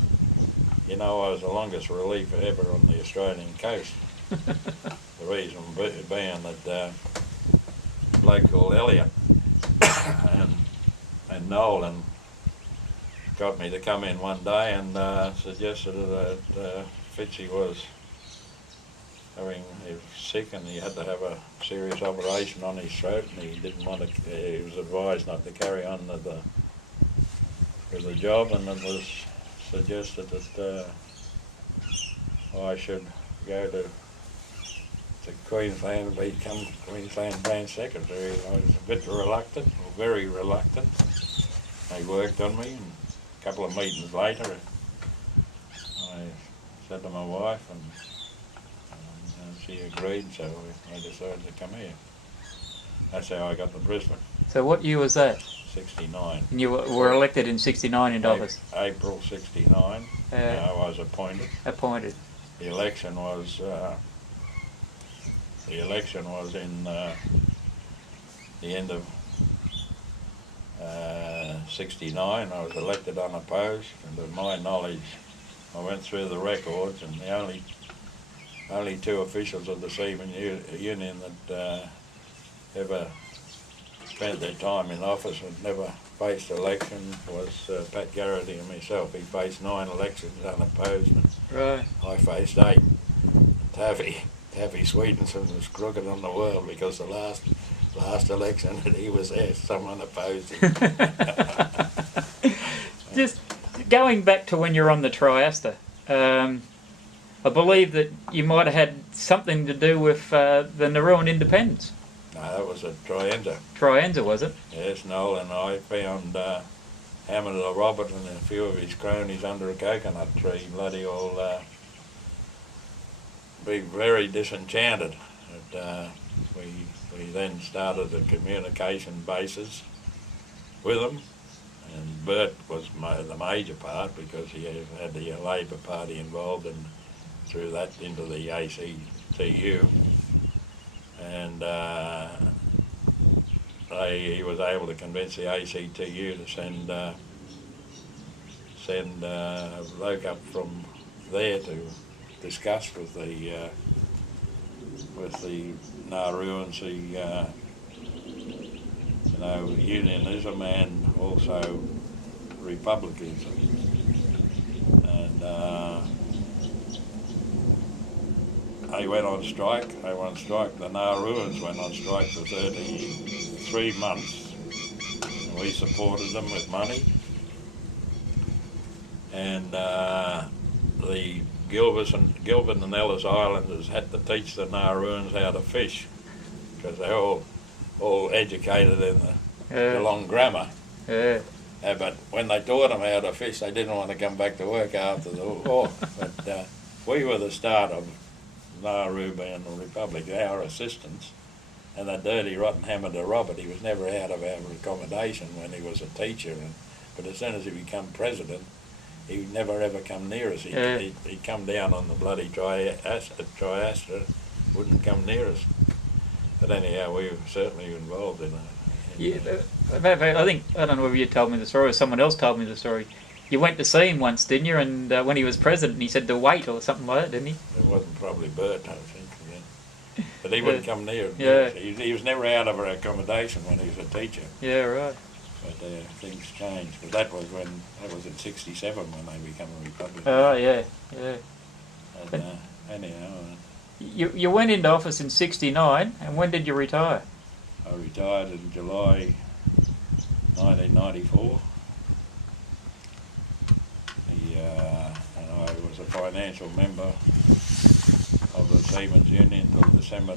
I was the longest relief ever on the Australian coast. The reason being that a bloke called Elliot and Nolan got me to come in one day and suggested that Fitzy was sick and he had to have a serious operation on his throat, and he didn't want to. He was advised not to carry on with the job, and it was suggested that I should go to Queensland and become Queensland branch secretary. I was a bit reluctant, or very reluctant. They worked on me, and a couple of meetings later, I said to my wife, and she agreed, so I decided to come here. That's how I got to Brisbane. So what year was that? 69. And you were elected in 69 in office? April 69. I was appointed. Appointed. The election was in the end of 69. I was elected unopposed, and to my knowledge, I went through the records, and the only 2 officials of the Seamen Union that ever spent their time in office and never faced election was Pat Garrity and myself. He faced 9 elections unopposed, and Right. I faced 8. Taffy Swedenson was crooked on the world because the last election that he was there, someone opposed him. Just going back to when you're on the Triaster, I believe that you might have had something to do with the Nauruan independence. No, that was a Trienza. Trienza, was it? Yes, Noel and I found Hammond the Robert and a few of his cronies under a coconut tree, bloody all be very disenchanted. But, we then started a communication basis with them, and Bert was the major part because he had the Labor Party involved and threw that into the ACTU, and he was able to convince the ACTU to send a bloke up from there to discuss with the Nauruans unionism and also republicanism, and they went on strike. The Nauruans went on strike for 33 months. And we supported them with money. And the Gilbert and Ellis Islanders had to teach the Nauruans how to fish because they're all educated in the long grammar. Yeah. But when they taught them how to fish, they didn't want to come back to work after the war. But we were the start of Nauru being the Republic, our assistants, and that dirty rotten Hammond the Robert, he was never out of our accommodation when he was a teacher, but as soon as he became president, he never ever come near us. He'd come down on the bloody Triaster, wouldn't come near us. But anyhow, we were certainly involved in it. I don't know whether you told me the story or someone else told me the story. You went to see him once, didn't you? And when he was president, he said to wait or something like that, didn't he? It wasn't probably Bert, I think. Yeah. But he wouldn't come near. Yeah. He was never out of our accommodation when he was a teacher. Yeah, right. But things changed. But that was in '67 when they became a republic. Oh, yeah, yeah. And, anyhow. You went into office in '69, and when did you retire? I retired in July 1994. And I was a financial member of the Seamen's Union until December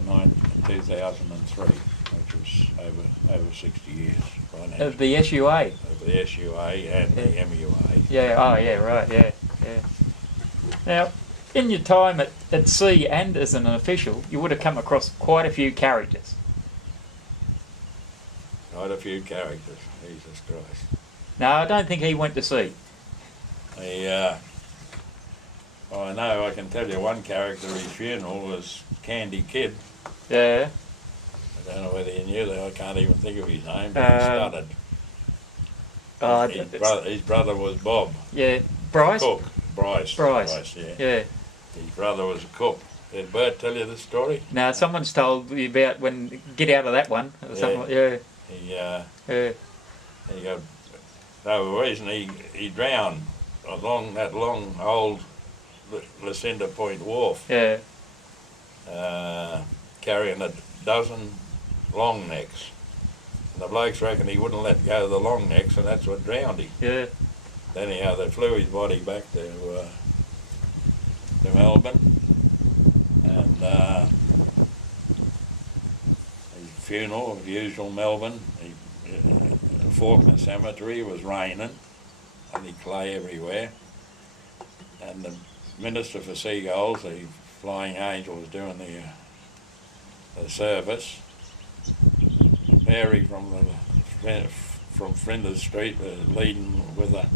2003, which was over 60 years. Of the SUA? Of the SUA and the MUA. Yeah, oh yeah, right, yeah. Now, in your time at sea and as an official, you would have come across quite a few characters. Quite a few characters, Jesus Christ. No, I don't think he went to sea. Well, I know, I can tell you one character, his funeral was Candy Kid. Yeah. I don't know whether you knew that, I can't even think of his name, but he stuttered. His brother was Bob. Yeah. Bryce? Cook. Bryce, yeah. Yeah. His brother was a cook. Did Bert tell you this story? No, someone's told me about when, get out of that one. Or something. Yeah. The reason he drowned along that long old Lucinda Point wharf, carrying a dozen long necks. And the blokes reckon he wouldn't let go of the long necks, and that's what drowned him. Yeah. Anyhow, they flew his body back to Melbourne, and his funeral, as usual, Melbourne. Faulkner Cemetery was raining, only clay everywhere, and the Minister for Seagulls, the Flying Angel, was doing the service. Mary from Flinders Street was leading with a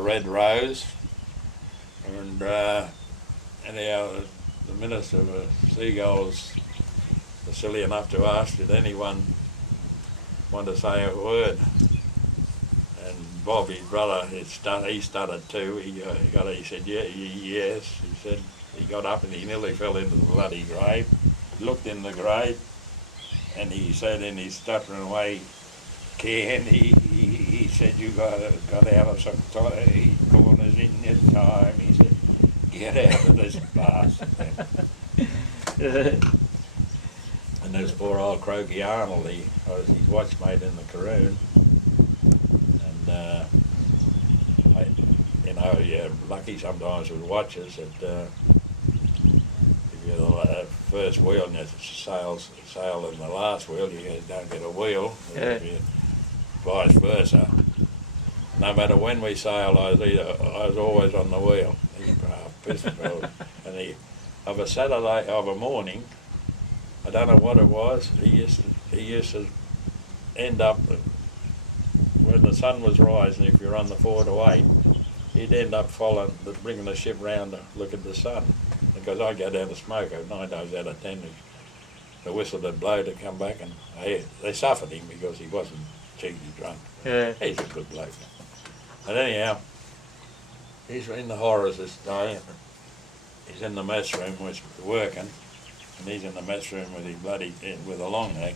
red rose, and anyhow, the Minister for Seagulls was silly enough to ask, did anyone want to say a word? And Bob, his brother, he stuttered too. He said, yes. He said, he got up and he nearly fell into the bloody grave. He looked in the grave, and he said in his stuttering way, Ken, he said, you got out of some corners in your time. He said, get out of this bastard. And there's poor old Croaky Arnold, I was his watchmate in the Caroon. And, you're lucky sometimes with watches that if you're the first wheel and you sail in the last wheel, you don't get a wheel. Yeah. Vice versa. No matter when we sailed, I was always on the wheel. And of a Saturday, of a morning, I don't know what it was, he used to end up, when the sun was rising, if you're on the 4 to 8, he'd end up bringing the ship round to look at the sun. Because I'd go down to smoke 9 times out of 10. The whistle would blow to come back, and they suffered him because he wasn't cheeky drunk. Yeah. He's a good bloke. But anyhow, he's in the horrors this day. He's in the mess room working, and he's in the mess room with his with a long neck.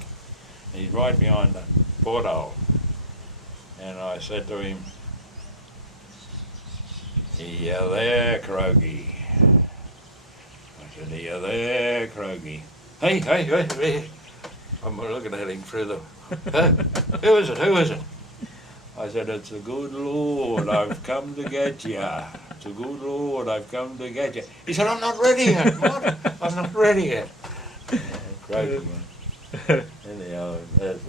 And he's right behind the porthole. And I said to him, "Are you there, Croaky?" I said, "Are you there, Croaky?" Hey. I'm looking at him through the... Who is it? I said, "It's the good Lord, I've come to get you. It's the good Lord, I've come to get you." He said, "I'm not ready yet, Mott. I'm not ready yet." Croaky, man. Anyhow, there's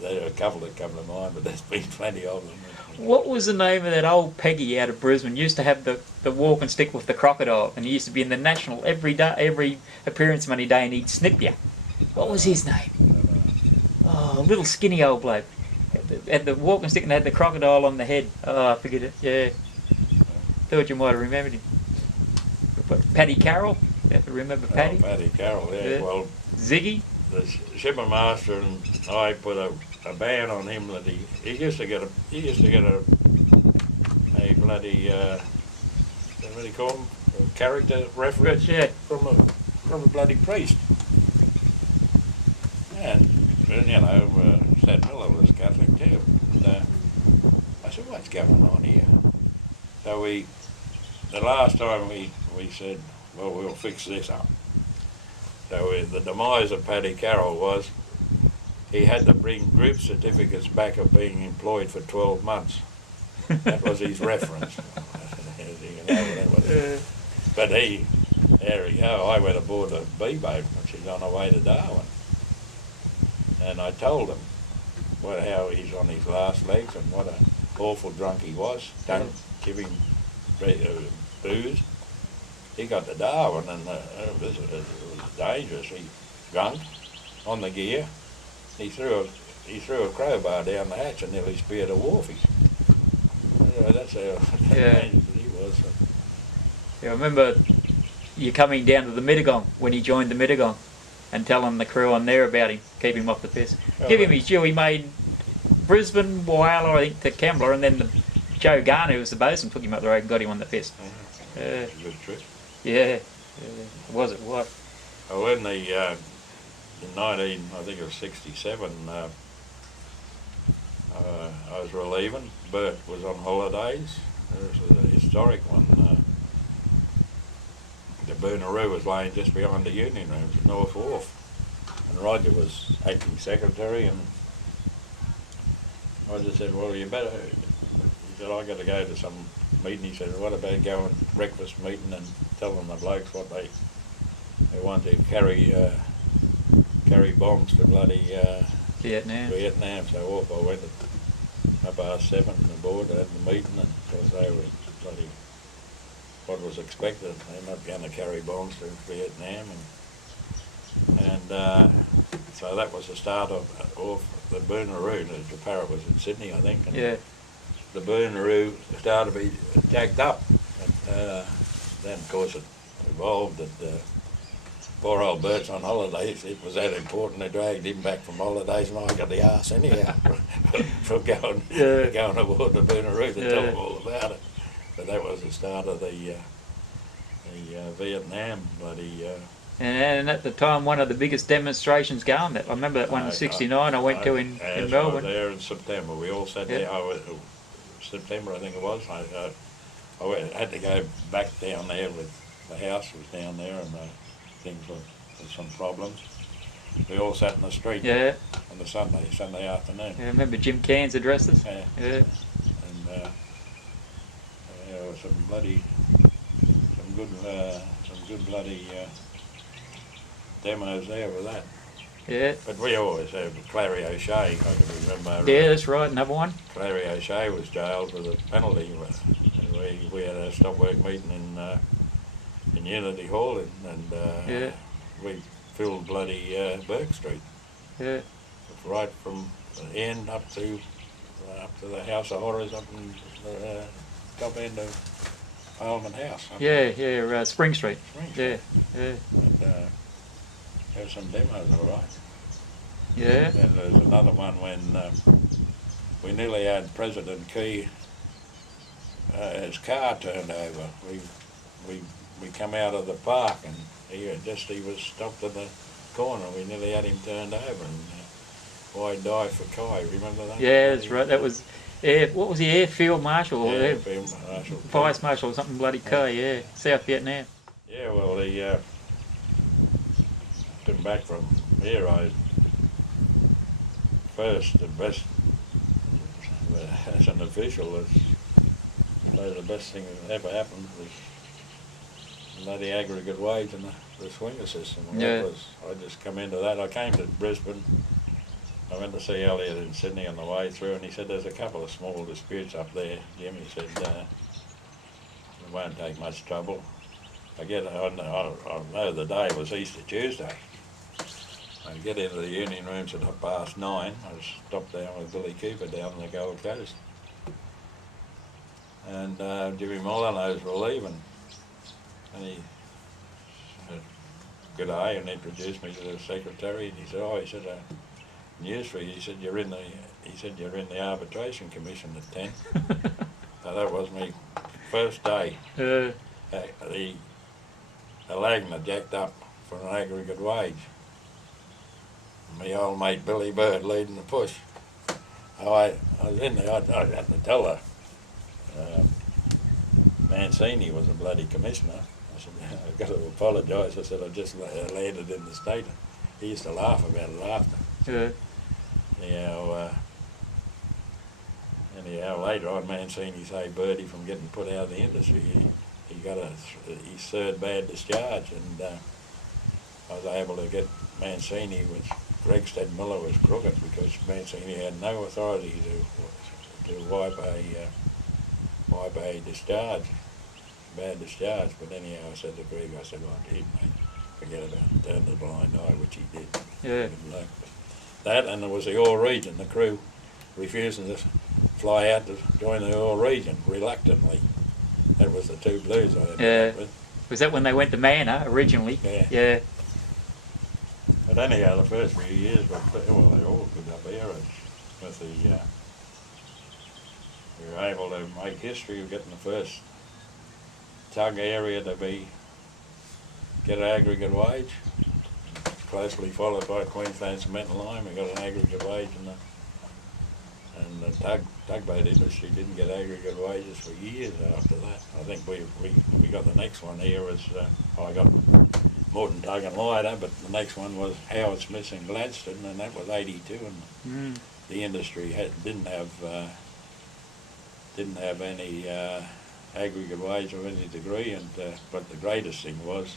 there are a couple that come to mind, but there's been plenty of them. What was the name of that old Peggy out of Brisbane? Used to have the walking stick with the crocodile, and he used to be in the National every day, every appearance money day, and he'd snip you. What was his name? Oh, a little skinny old bloke. Had the walking stick and had the crocodile on the head. Oh, I forget it. Yeah. Thought you might have remembered him. Paddy Carroll. You have to remember Paddy. Oh, Paddy Carroll, yeah. Well, Ziggy. The shipper master and I put a ban on him that he used to get a bloody what do you call him? A character reference, yeah, from a bloody priest. And Sad Miller was Catholic too. And, I said, "What's going on here?" So the last time we said, "Well, we'll fix this up." So the demise of Paddy Carroll was he had to bring group certificates back of being employed for 12 months. That was his reference. But there we go, I went aboard a B-boat, which is on the way to Darwin. And I told him how he's on his last legs and what an awful drunk he was. Don't give him booze. He got to Darwin and it was dangerous. He drunk on the gear. He threw a crowbar down the hatch and nearly speared a wharfies. That's how dangerous he was. Yeah, I remember you coming down to the Mittagong when he joined the Mittagong and telling the crew on there about him, keep him off the piss. Give him his due. He made Brisbane, Whyalla, I think, to Kembla, and then Joe Garner, who was the bosun, took him up the road and got him on the piss. That's a good trip. Yeah. Was it? Well, in 1967, I was relieving. Bert was on holidays. It was a historic one. The Boonaroo was laying just behind the Union Rooms at North Wharf. And Roger was acting secretary, and Roger said, "Well, you better..." He said, "I got to go to some meeting." He said, "What about going breakfast meeting and telling the blokes what they want to carry bombs to bloody Vietnam." So off I went at 7:30 aboard, had the meeting, and because they were bloody what was expected. They're not going to carry bombs to Vietnam, and so that was the start of the Boonaroo. The Parrot was in Sydney, I think. And the Boonaroo started to be jacked up. And, then, of course, it evolved that poor old Bert's on holidays. It was that important they dragged him back from holidays, and I got the arse anyhow from going aboard the Boonaroo to tell them all about it. But that was the start of the Vietnam bloody And at the time, one of the biggest demonstrations going. That I remember that one in '69 I went to in I was Melbourne. there in September. We all sat there. September, I think it was. I had to go back down there with the house was down there and things were some problems. We all sat in the street on the Sunday afternoon. Yeah, I remember Jim Cairns addressed us. Yeah. Yeah. And there was some good bloody demos there with that. Yeah. But we always had Clary O'Shea, I can remember. Yeah, that's right, another one. Clary O'Shea was jailed with a penalty. We had a stop work meeting in Unity Hall and we filled bloody Burke Street. Yeah. Right from the end up to the House of Horrors up in the top end of Parliament House. Spring Street. Yeah. And there were some demos, all right. Yeah. Then there's another one when we nearly had President Key, his car turned over. We come out of the park and he was stopped at the corner. We nearly had him turned over. And why die for Kai? Remember that? Yeah, that's right. That was what was he? Airfield Marshal? Airfield Marshal. Vice Marshal or something bloody Kai. Yeah, South Vietnam. Yeah, well, he came back from here. First and best as an official, the best thing that ever happened was bloody aggregate wage and the swinger system. Yeah. I just come into that. I came to Brisbane. I went to see Elliot in Sydney on the way through, and he said, "There's a couple of small disputes up there, Jim." He said, "It won't take much trouble." I know the day was Easter Tuesday. I get into the union rooms at 9:30. I was stopped down with Billy Cooper down on the Gold Coast. And Jimmy Molyneux were leaving. And he said, "Good day," and introduced me to the secretary. And he said, "News for you." He said, "You're in the Arbitration Commission at 10." So that was my first day. The Lagna jacked up for an aggregate wage. My old mate Billy Bird leading the push. I was in there. I had to tell her. Mancini was a bloody commissioner. I said, "I've got to apologise." I said, "I just landed in the state." He used to laugh about it after. Anyhow, later on, Mancini saved Birdie from getting put out of the industry. He got his third bad discharge, and I was able to get Mancini, which Gregstead Miller was crooked because Mancini had no authority to wipe a discharge, bad discharge. But anyhow, I said to Greg, "Well, mate, forget about it, turn the blind eye," which he did. Yeah. That, and there was the Ore Region, the crew refusing to fly out to join the Ore Region reluctantly. That was the two blues I had to deal with. Was that when they went to Manor originally? Yeah. But anyhow, the first few years, they all good up here. With we were able to make history of getting the first tug area to get an aggregate wage. Closely followed by Queensland Cement and Lime. We got an aggregate wage, and the tugboat industry didn't get aggregate wages for years after that. I think we got the next one here I got Morton Tug and Lighter, but the next one was Howard Smith and Gladstone, and that was 82, and the industry didn't have any aggregate wage of any degree, but the greatest thing was,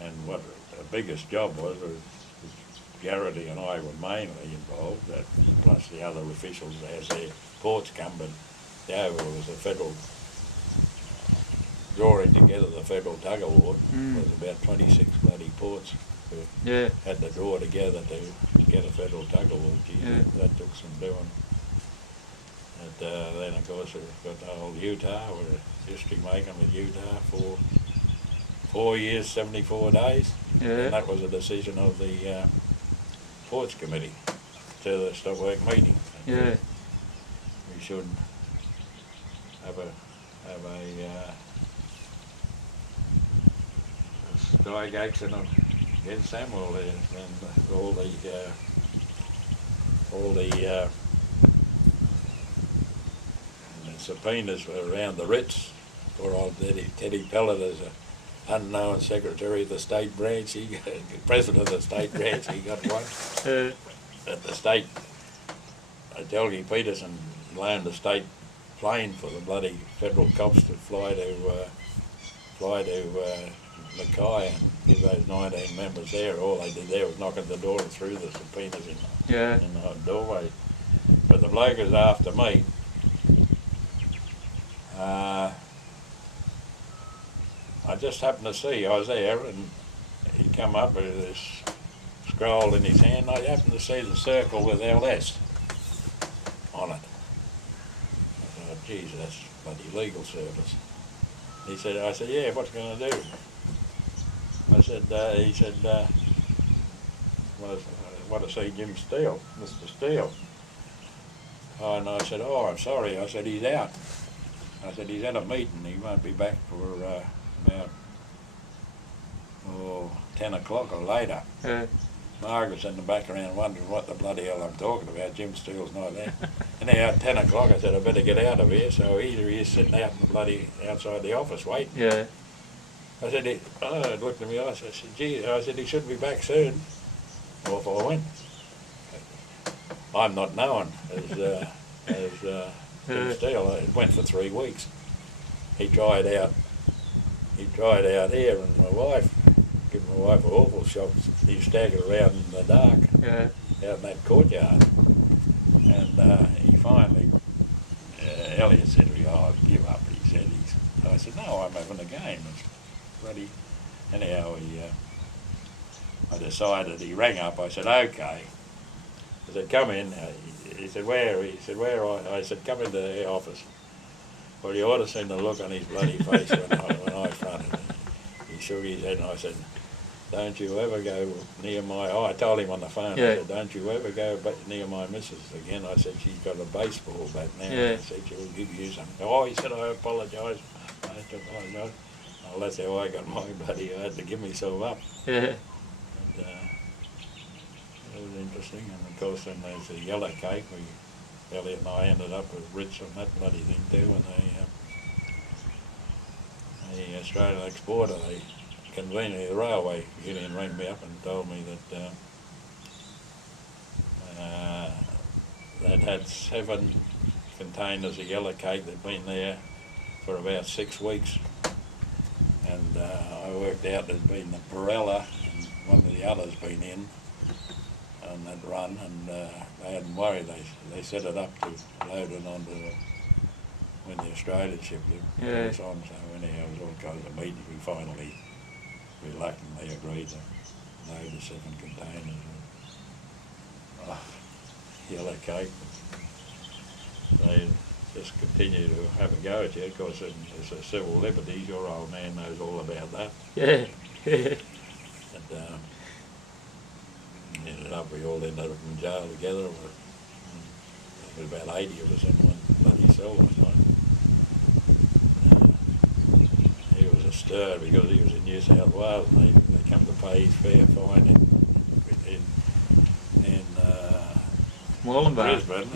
and what the biggest job was Garrity and I were mainly involved, plus the other officials as their ports come, but the overall was a federal, drawing together the federal tug award. There was about 26 bloody ports who had to draw together to get a federal tug award. That took some doing. And then of course we've got the old Utah, with history making with Utah for 4 years, 74 days. And that was a decision of the Ports Committee to the stop work meeting. We should have a dog accident against Samuel there, and all the subpoenas were around the writs. Poor old Teddy Pellet as an unknown secretary of the state branch, president of the state branch, he got one. At the state, Delgy Peterson loaned the state plane for the bloody federal cops to fly to Mackay and give those 19 members there. All they did there was knock at the door and threw the subpoenas in the doorway. But the bloke was after me. I just happened to see, I was there, and he come up with this scroll in his hand. I happened to see the circle with LS on it. I thought, geez, that's bloody legal service. I said, yeah, what's going to do? He said, want to see Jim Steele, Mr. Steele. And I said, oh, I'm sorry. I said, he's out. I said, he's at a meeting. He won't be back for about 10 o'clock or later. Margaret's in the background wondering what the bloody hell I'm talking about. Jim Steele's not there. And now at 10 o'clock I said, I better get out of here. So either he's sitting out in the bloody outside the office waiting. Yeah. I said, he looked at me, I said, gee, I said, he should be back soon. Off I went. I'm not known as Jim Steele. It went for 3 weeks. He tried out here, and my wife, gave my wife an awful shock. He staggered around in the dark out in that courtyard. And he finally, Elliot said to me, oh, give up, he said. I said, no, I'm having a game. It's bloody... Anyhow, I decided, he rang up, I said, okay. I said, come in. He said, where? He said, where? I said, come into the office. Well, you ought to seen the look on his bloody face when I fronted him. He shook his head and I said, don't you ever go near my... Oh, I told him on the phone, I said, don't you ever go near my missus again. I said, she's got a baseball bat now. I said, she'll give you some. Oh, he said, I apologise. I apologise. Well, that's how I got my buddy. I had to give myself up. And, it was interesting. And of course, then there's the yellow cake. Elliot and I ended up with Rich on that bloody thing too. And the Australian Exporter, they convened the railway union rang me up and told me that they'd had 7 containers of yellow cake that'd been there for about 6 weeks. And I worked out there'd been the Perella and one of the others been in on that run, and they hadn't worried. They set it up to load it onto when the Australian ship was on. So anyhow, it was all kinds of meetings. We finally reluctantly agreed to load the 7 containers of yellow cake. They just continue to have a go at you. Of course, it's a civil liberties. Your old man knows all about that. Yeah. And, we all ended up in jail together. There was about 80 of us in one bloody cell one night. He was a stir because he was in New South Wales, and they come to pay his fair fine in Brisbane.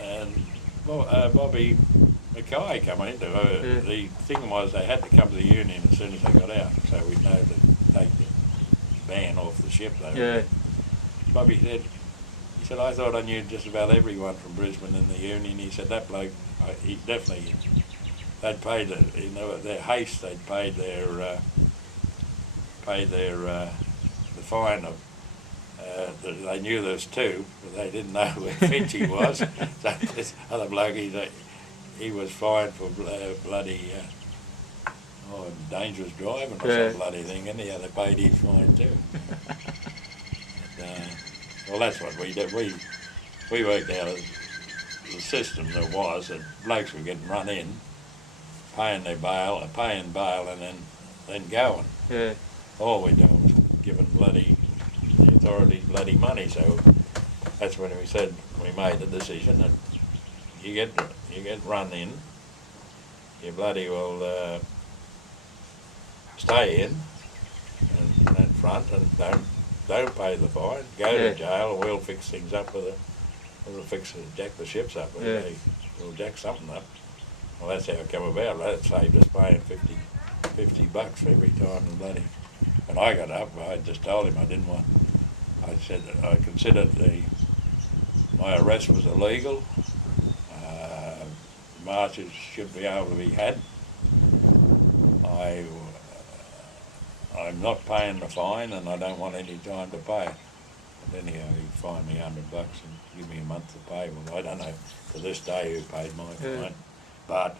And Bobby Mackay come into it. The thing was they had to come to the union as soon as they got out, so we know to take the ban off the ship. Bobby said, I thought I knew just about everyone from Brisbane in the union. He said, that bloke, he definitely, they'd paid their haste, they'd paid the fine of, they knew there was 2, but they didn't know where Finchie was. So this other bloke, he was fined for bloody dangerous driving or some bloody thing. Anyhow, they paid his fine too. Well, that's what we did. We worked out the system there was that blokes were getting run in, paying bail, and then going. Yeah. All we did was giving the authorities bloody money. So that's when we said, we made the decision that you get run in, you bloody well stay in and front and don't pay the fine. Go to jail, and we'll fix things up we'll jack the ships up. We'll jack something up. Well, that's how it come about. That saved us paying $50 every time the bloody. When I got up, I just told him I didn't want. I said that I considered my arrest was illegal. Marches should be able to be had. I'm not paying the fine, and I don't want any time to pay it. But anyhow, he fined me $100 and give me a month to pay. Well, I don't know to this day who paid my fine, but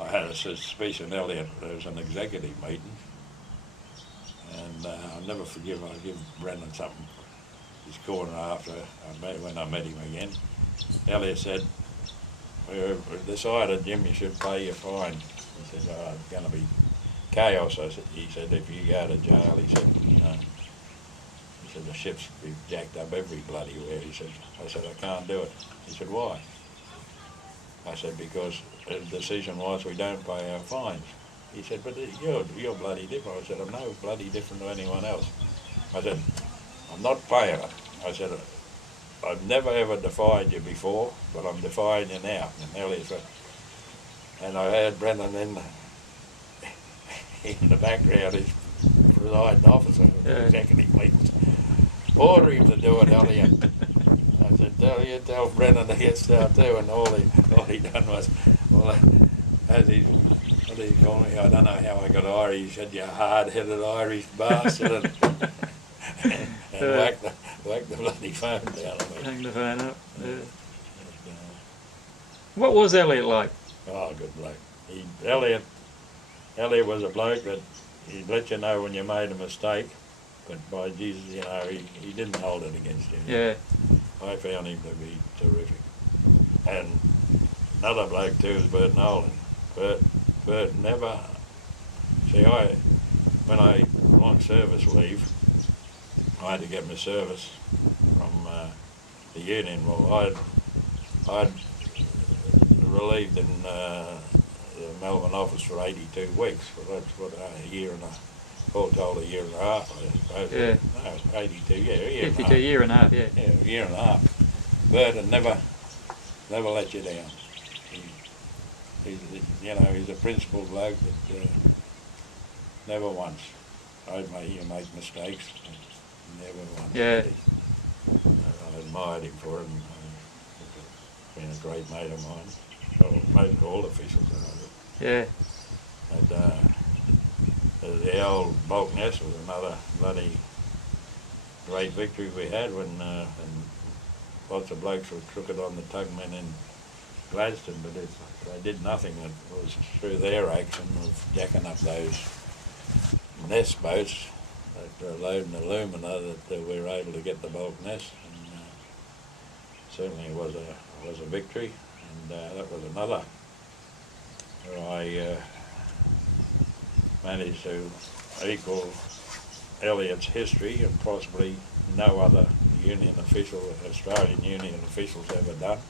I had a suspicion Elliot. There was an executive meeting, and I'll never forgive. I give Brendan something. His corner after when I met him again. Elliot said, "We've decided, Jim, you should pay your fine." He said, "Oh, it's going to be chaos." He said, "If you go to jail," he said, "No." He said, "The ships be jacked up every bloody where." He said, I said, "I can't do it." He said, "Why?" I said, "Because the decision was we don't pay our fines." He said, "But you're bloody different." I said, "I'm no bloody different to anyone else." I said, "I'm not paying it." I said, "I've never ever defied you before, but I'm defying you now." And Elliot said, and I heard Brendan in the background, his presiding officer of the executive meetings, order him to do it, Elliot. I said, tell Brendan to get started too. And all he done was, as he's, what do you call me? I don't know how I got Irish. He said, "You hard-headed Irish bastard." and whacked the bloody phone down on me. Hang the phone up. What was Elliot like? Oh, good bloke. Elliot was a bloke that he'd let you know when you made a mistake, but by Jesus, he didn't hold it against you. Yeah. I found him to be terrific. And another bloke too is Bert Nolan. Bert never. See, when I on service leave, I had to get my service from the union. Well, I'd relieved in the Melbourne office for 82 weeks. Well, that's what a year and all told a year and a half, I suppose. Yeah. No, 82, yeah, a year 52, and a half. year and a half, yeah. Yeah, a year and a half. Bert had never let you down. He's a principled bloke that never once. You make mistakes, but never once. Yeah. I admired him for it, and he's been a great mate of mine. Well, most all officials are. Yeah. And the old Bulk Nest was another bloody great victory we had when and lots of blokes were crooked on the tugmen in Gladstone, but they did nothing. It was through their action of jacking up those nest boats that were loading alumina that we were able to get the Bulk Nest, and certainly it was a victory, and that was another where I managed to equal Elliot's history, and possibly no other Australian Union officials ever done.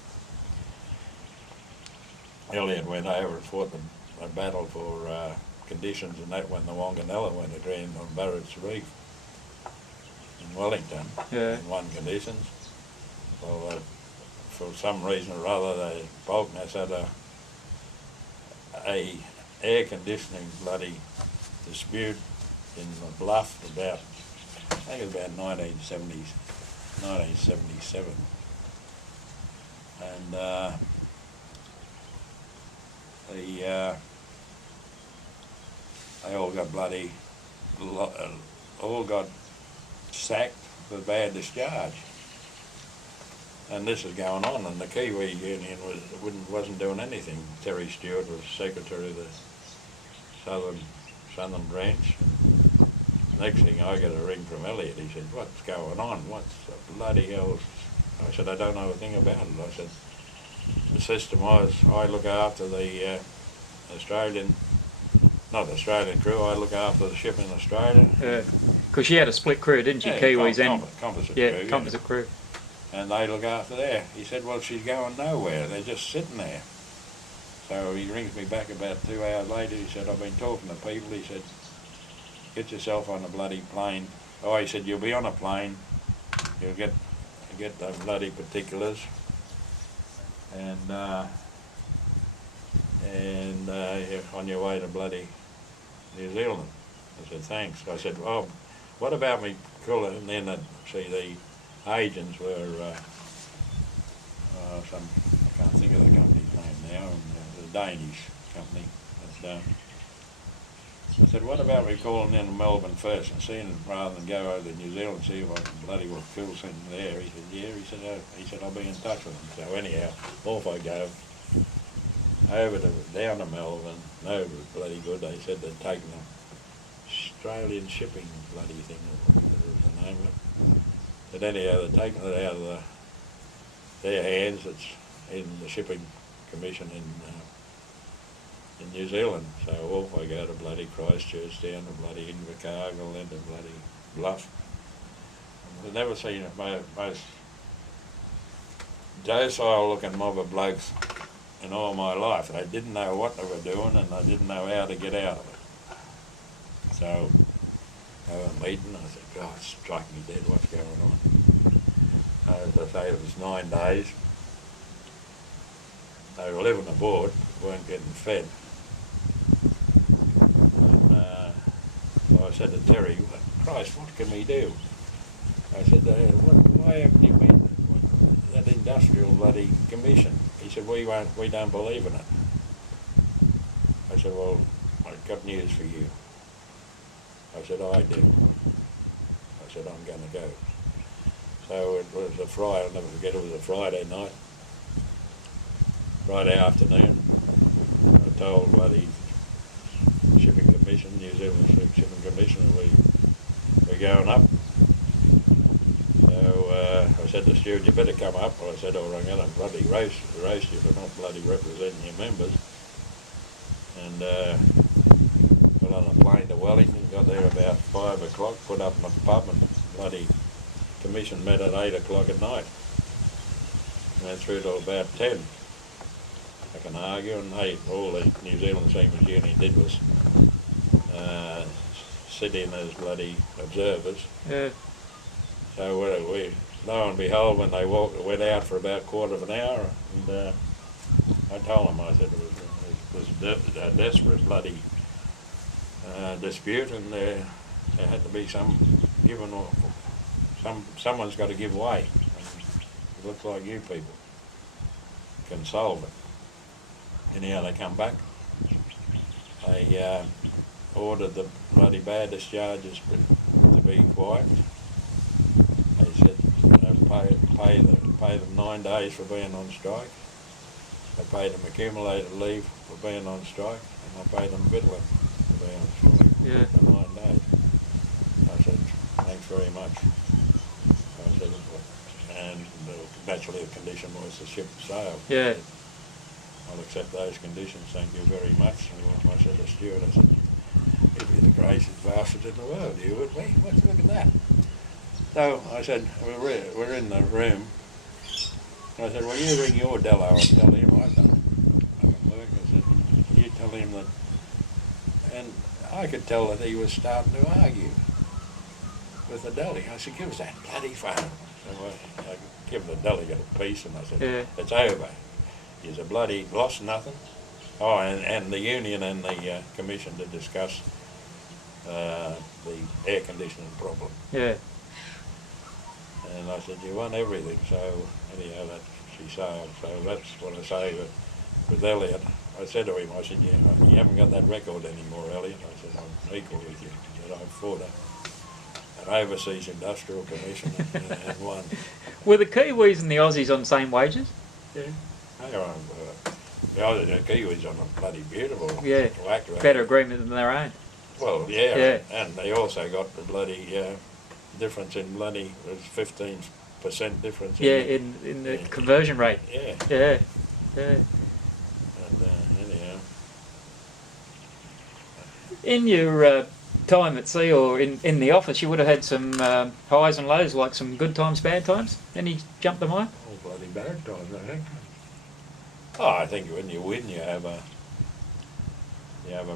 Elliot went over and fought a battle for conditions, and that when the Wanganella went aground on Barrett's Reef in Wellington, in one conditions. Well, for some reason or other, the Bulk Nest had a air conditioning bloody dispute in the Bluff about, I think it was about 1977. And they all got all got sacked for bad discharge. And this is going on, and the Kiwi Union wasn't doing anything. Terry Stewart was secretary of the Southern Branch. And next thing I get a ring from Elliot. He said, "What's going on? What's the bloody hell?" I said, "I don't know a thing about it." I said, "The system was I look after the not Australian crew, I look after the ship in Australia." Yeah, because she had a split crew, didn't she? Kiwis and composite crew. Composite crew. And they look after there. He said, "Well, she's going nowhere. They're just sitting there." So he rings me back about 2 hours later. He said, "I've been talking to people." He said, get yourself on a bloody plane. Oh, he said, you'll be on a plane, you'll get the bloody particulars, and you're on your way to bloody New Zealand. I said, thanks. I said, oh, what about me calling? And then, see, the agents were some, I can't think of the company's name now, and the Danish company. And, I said, what about me calling in Melbourne first and seeing, rather than go over to New Zealand and see if I can bloody well kill something there? He said, yeah. He said, I'll be in touch with them. So anyhow, off I go down to Melbourne. No, it was bloody good. They said they'd taken an Australian shipping bloody thing, or whatever was the name of it. But anyhow, they'd taken it out of their hands. It's in the shipping commission in New Zealand. So off I go to bloody Christchurch, down to bloody Invercargill, then to bloody Bluff. I've never seen a most docile looking mob of blokes in all my life. They didn't know what they were doing, and they didn't know how to get out of it. So they were meeting. I said, God, strike me dead, what's going on? As I say, it was 9 days. They were living aboard, weren't getting fed. So I said to Terry, Christ, what can we do? I said, why haven't you been that industrial bloody commission? He said, we don't believe in it. I said, well, I've got news for you. I said, I do. I said, I'm going to go. So it was a Friday, I'll never forget, it was a Friday night. Friday afternoon, I told bloody Shipping Commission, New Zealand Shipping Commission, we're going up. So I said to the steward, you better come up. Well, I said, oh, I'm going to bloody roast you for not bloody representing your members. And got on a plane to Wellington, got there about 5 o'clock, put up in the pub, and bloody commission met at 8 o'clock at night. Went through till about 10. I can argue, and all the New Zealand Seamen's Union did was sit in as bloody observers. Yeah. So lo and behold, when they went out for about a quarter of an hour, and I told them, I said it was a desperate bloody dispute, and there had to be some given, or someone's got to give way. And it looks like you people can solve it. Anyhow, they come back. They ordered the bloody bad discharges to be quiet. They said pay them 9 days for being on strike. They paid them accumulated leave for being on strike, and I paid them Vitla for being on strike for 9 days. I said, thanks very much. I said, and naturally the condition was the ship sailed. Yeah. I'll accept those conditions, thank you very much. And I said to the steward, I said, you'd be the craziest bastard in the world, you would be. Look at that. So I said, we're in the room. I said, well, you ring your Dello and tell him I've done fucking work. I said, you tell him that. And I could tell that he was starting to argue with the deli. I said, give us that bloody phone. So I give the delegate a piece, and I said, it's over. He's a bloody lost nothing. Oh, and the union and the commission to discuss the air conditioning problem. Yeah. And I said, you want everything. So anyhow, she sailed. So that's what I say with Elliot. I said to him, I said, you haven't got that record anymore, Elliot. I said, I'm equal with you. I said, I fought an overseas industrial commission and won. Were the Kiwis and the Aussies on the same wages? Yeah. They were on, the Kiwis on a bloody beautiful better agreement than their own. Well, yeah. And they also got the bloody difference in bloody, there's 15% difference in the conversion rate. Yeah. And anyhow. In your time at sea or in the office, you would have had some highs and lows, like some good times, bad times. Any jump to mind? Oh, bloody bad times, I think. Oh, I think when you win, you have a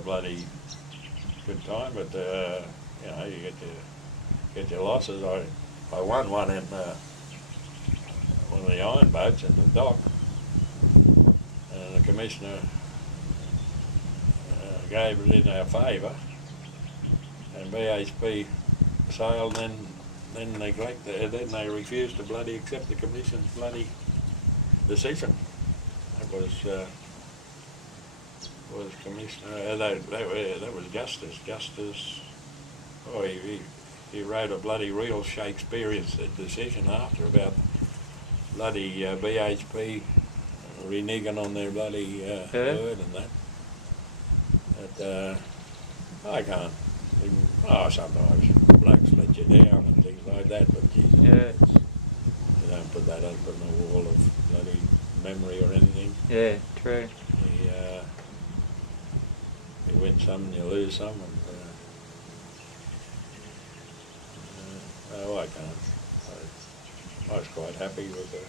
bloody good time. But you know, you get your losses. I won one in one of the iron boats in the dock, and the commissioner gave it in our favour, and BHP sailed, then then they refused to bloody accept the commission's bloody decision. That was commissioner. That was Justice. Oh, he wrote a bloody real Shakespearean decision after about bloody BHP reneging on their bloody word and that. But I can't. Sometimes blokes let you down and things like that, but Jesus, you don't put that up on the wall of bloody memory or anything. Yeah, true. You win some and you lose some, and I can't. I was quite happy with it.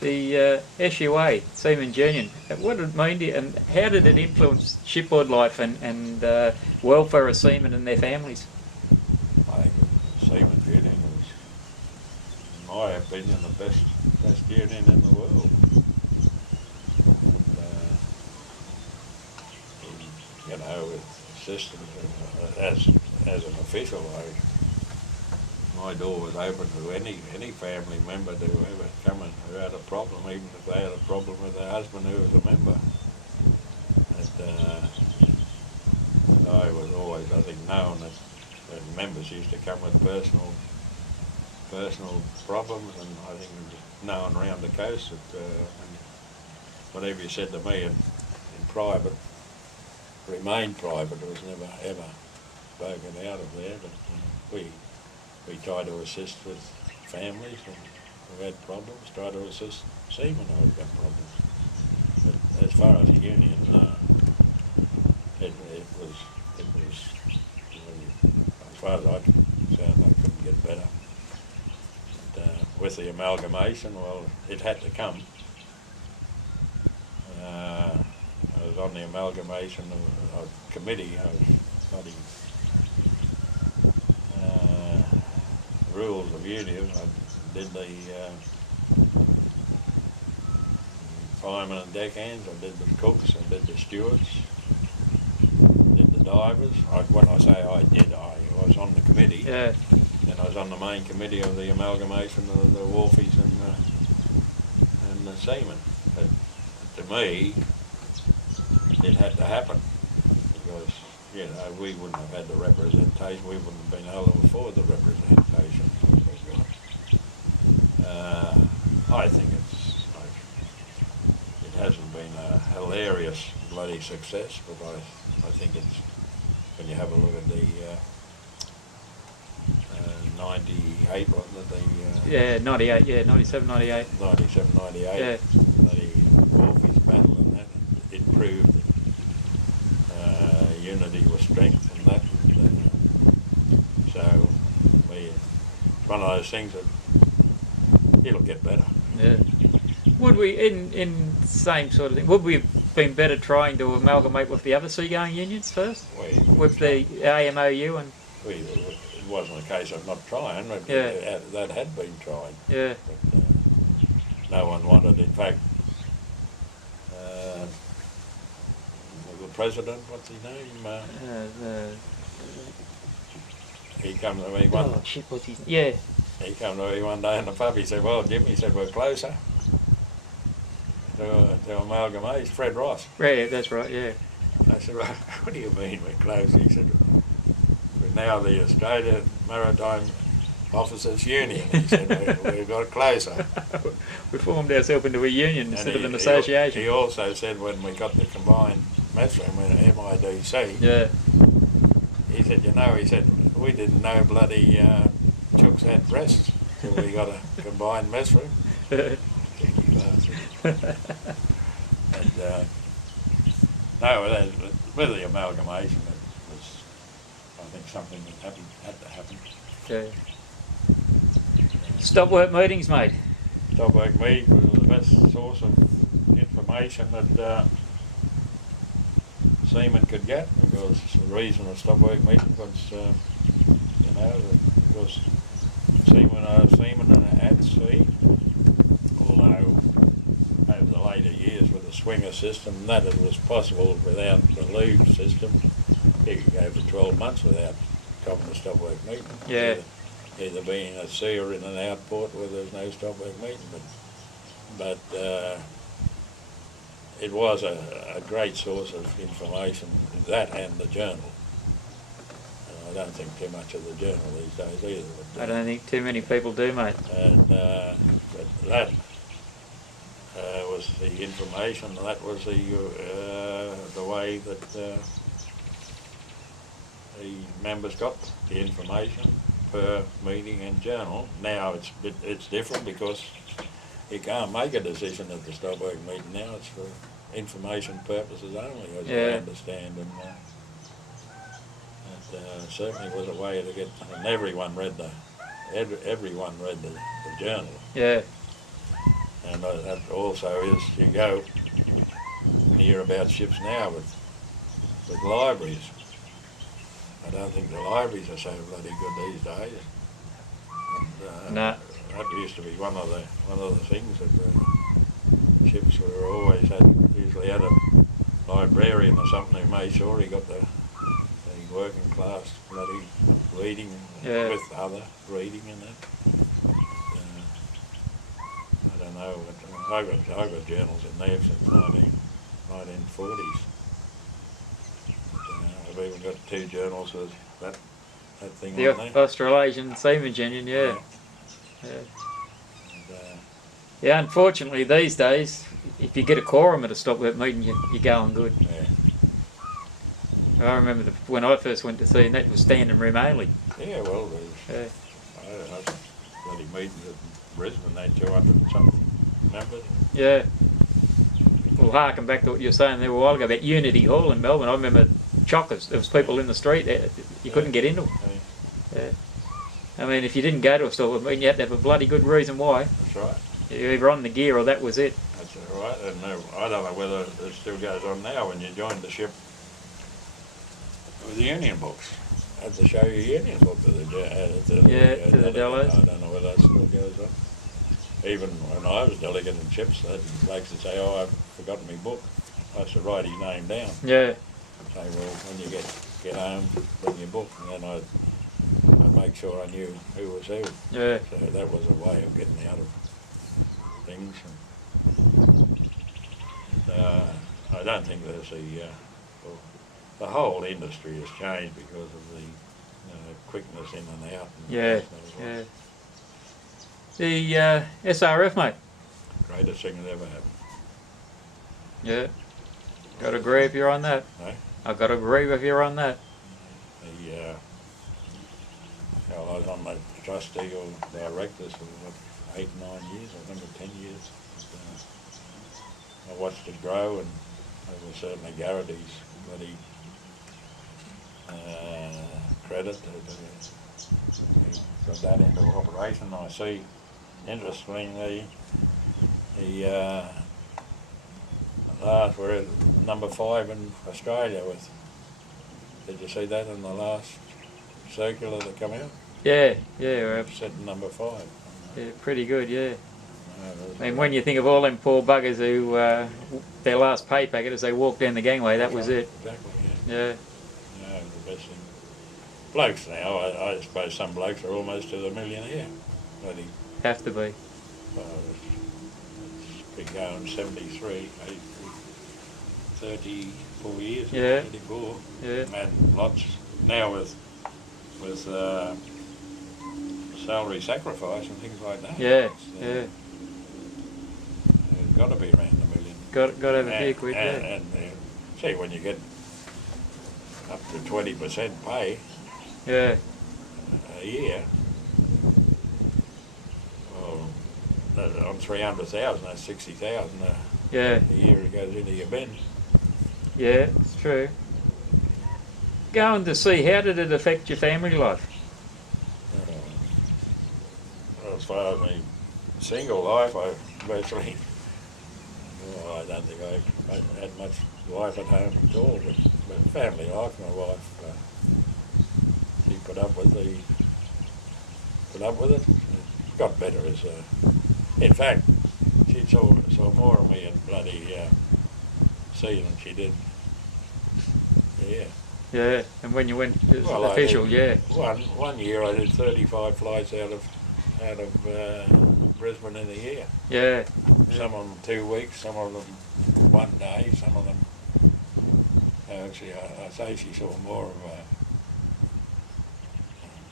The SUA, Seamen's Union, what did it mean to you, and how did it influence shipboard life and welfare of seamen and their families? I think the Seamen's Union was, in my opinion, the best union in the world. And, you know, with systems, as an official, my door was open to any family member to ever come and who had a problem, even if they had a problem with their husband who was a member. I was always, I think, known that members used to come with personal problems, and I think it was known around the coast that whatever you said to me in private remained private. It was never ever spoken out of there, but we try to assist with families who had problems, try to assist seamen who had got problems. But as far as the union, it was, as far as I found, I couldn't get better. But, with the amalgamation, well, it had to come. I was on the amalgamation committee. I was studying rules of union. I did the firemen and deckhands, I did the cooks, I did the stewards, did the divers. When I say I was on the committee, and I was on the main committee of the amalgamation of the wharfies and the seamen. But to me, it had to happen, because you know, we wouldn't have had the representation, we wouldn't have been able to afford the representation we got. I think it hasn't been a hilarious bloody success, but I think it's, when you have a look at the 98, wasn't it? 98, 97, 98. 97, 98, yeah. The Wharfies battle and that, it proved that unity was strength and that. So, it's one of those things that it'll get better. Yeah. Would we, in same sort of thing, would we have been better trying to amalgamate with the other seagoing unions first? With the AMOU and... It wasn't a case of not trying, but that had been tried. Yeah. But no one wanted, in fact, the president, what's his name? He come to me one. Oh shit! What's his? Yeah. He come to me one day in the pub. He said, "Well, Jim," he said, "we're closer to amalgamation." Fred Ross. Yeah, that's right. Yeah. I said, "Well, what do you mean we're close?" He said, "We're now the Australia Maritime Officers Union." He said, "We got closer." We formed ourselves into a union instead of an association. He also said when we got the combined mess room in MIDC, he said, he said, "We didn't know bloody chooks had breasts till we got a combined mess room." And, no, with the amalgamation, it was, I think, something that had to happen. Okay. Stop work meetings, mate. Stop work meetings was the best source of information that seamen could get, because the reason of stop work meetings was know, because seamen and at sea, although over the later years with the swinger system, that it was possible without the leave system. You could go for 12 months without copping a stop work meeting. Yeah. Either being at sea or in an outport where there's no stop work meeting. But it was a great source of information, that and the journal. I don't think too much of the journal these days either. But, I don't think too many people do, mate. And but that was the information. That was the way that the members got the information per meeting and journal. Now it's different because you can't make a decision at the stop work meeting now. It's for information purposes only, as I understand. And it certainly was a way to get, and everyone read the journal. Yeah. And that also is, you go and hear about ships now with libraries. I don't think the libraries are so bloody good these days. And, No. That used to be one of the things that ships were always usually had a librarian or something who made sure he got the working class bloody reading with other reading in it. I don't know, but I've got journals in there since 1940s. I've even got 2 journals with that thing The on there. Australasian Seamen's Union, yeah. And, Yeah, unfortunately these days, if you get a quorum at a stop work meeting, you're going good. yeah. I remember when I first went to sea, and that was standing room only. Yeah, well, Yeah. I bloody meetings at Brisbane, they had 200 and something members. Yeah. Well, harking back to what you were saying there a while ago about Unity Hall in Melbourne, I remember chockers. There was people in the street, you couldn't get into them. Yeah. I mean, if you didn't go to a stop work meeting, you had to have a bloody good reason why. That's right. You're either on the gear or that was it. That's right. And I don't know whether it still goes on now when you join the ship with the union books. I had to show you union book to the delis. I don't know whether that still goes on. Even when I was delegating ships, the blokes would say, "Oh, I've forgotten my book." I used to write his name down. Yeah. Say, "Well, when you get home, bring your book," and then I'd make sure I knew who was who. Yeah. So that was a way of getting out of things. And, I don't think there's the whole industry has changed because of the quickness in and out. And Yeah. Yeah. The SRF, mate. Greatest thing that ever happened. Yeah. Got to agree if you're on that. No? I've got to agree with you on that. I was on the trustee or directors for 8, 9 years, I think, or 10 years. I watched it grow, and there was certainly Garrity's bloody credit. He got that into operation. I see, interestingly, the last, we're at number 5 in Australia with, did you see that in the last circular that come out? Yeah, yeah. Sitting number 5. Yeah, pretty good, yeah. And when you think of all them poor buggers who, their last pay packet as they walked down the gangway, that was it. Exactly, Yeah. Yeah, the best thing. Blokes now, I suppose some blokes are almost to the millionaire. Bloody, Have to be. well, it's been going 73, 34 years. Yeah. 34. Yeah. And lots now with salary sacrifice and things like that. Yeah, It's, yeah. It's got to be around the million. Got to have a few quid, yeah. And see, when you get up to 20% pay Yeah. a year, well, on 300,000, that's 60,000 Yeah. a year it goes into your bin. Yeah, it's true. Going to sea, how did it affect your family life? Well, as far as my single life, I virtually, I don't think I had much life at home at all, but family life, my wife, she put up with the put up with it. It got better as, in fact, she saw more of me at bloody sea than she did. Yeah. Yeah, and when you went as Well, official, yeah. One year I did 35 flights out of Brisbane in a year. Yeah. Some of them 2 weeks, some of them 1 day, some of them. Actually, I say she saw more of.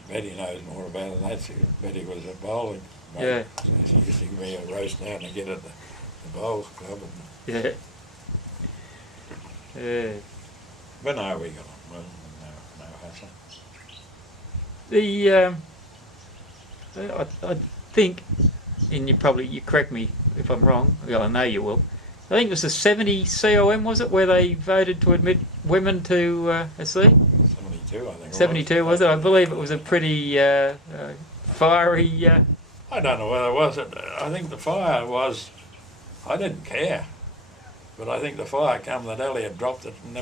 Betty knows more about it than that. Betty was a bowling. Yeah. So she used to give me a roast down to get at the bowls club. Yeah. Yeah. But no, we got on. Well, no hassle. I think, and you correct me if I'm wrong. Well, I know you will. I think it was the 70 COM, was it, where they voted to admit women to a sea? 72, I think. 72 was it? I believe it was a pretty fiery. I don't know whether it was. I think the fire was. I didn't care, but I think the fire come that Elliot dropped it and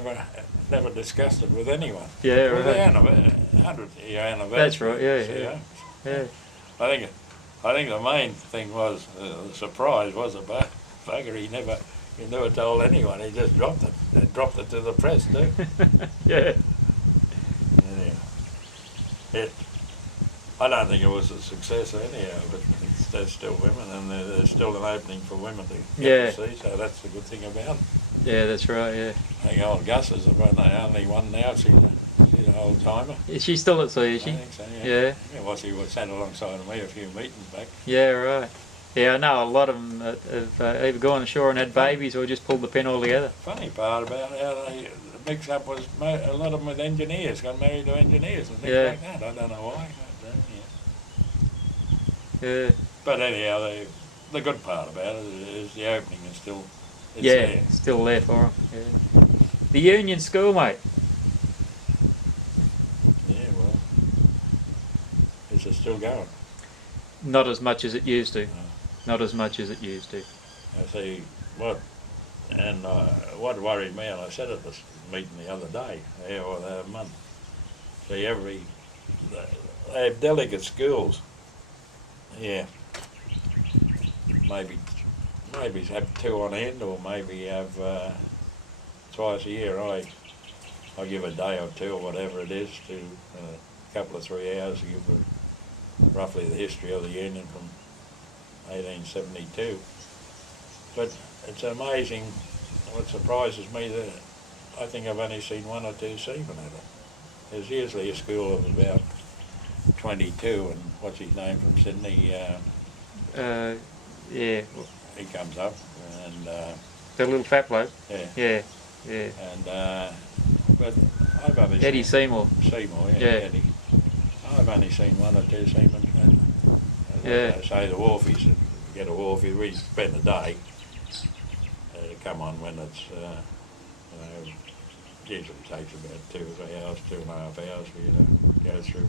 never discussed it with anyone. Yeah, With right. the 100th year anniversary. That's right. Yeah, so, yeah. Yeah. I think the main thing was the surprise was about bugger. He never told anyone. He just dropped it. They dropped it to the press too. Yeah. Yeah. I don't think it was a success anyhow, but there's still women, and there's still an opening for women to get to see. So that's the good thing about it. Yeah, that's right. Yeah. I think old Gus is the only one now. She's an old timer. Is she still at sea? Is she? I think so. Yeah. Well, she was sat alongside of me a few meetings back. Yeah, right. Yeah, I know a lot of them have either gone ashore and had babies or just pulled the pin altogether. Funny part about how the mix-up was a lot of them with engineers, got married to engineers and things like that. I don't know why. But, Yeah. but anyhow, the good part about it is the opening is still Yeah, still there for them. Yeah. The Union School, mate. Yeah, well, is it still going? Not as much as it used to. No. Not as much as it used to. I see what worried me, and I said at this meeting the other day, or the other month, see they have delegate schools. Yeah. Maybe have 2 on end, or maybe have twice a year. I give a day or 2 or whatever it is to a couple of 3 hours to give roughly the history of the Union from 1872. But it's amazing. What surprises me that I think I've only seen 1 or 2 seamen at it. There's usually a school of about 22, and what's his name from Sydney? Yeah. He comes up, and The little fat bloke. yeah. Yeah. Yeah. And but I've only Eddie seen Seymour. Yeah. Eddie. I've only seen 1 or 2 seamen. And Yeah. I say the wharfies, get a wharfie, we spend a day. Come on when it's, usually takes about 2 or 3 hours, 2.5 hours for you to go through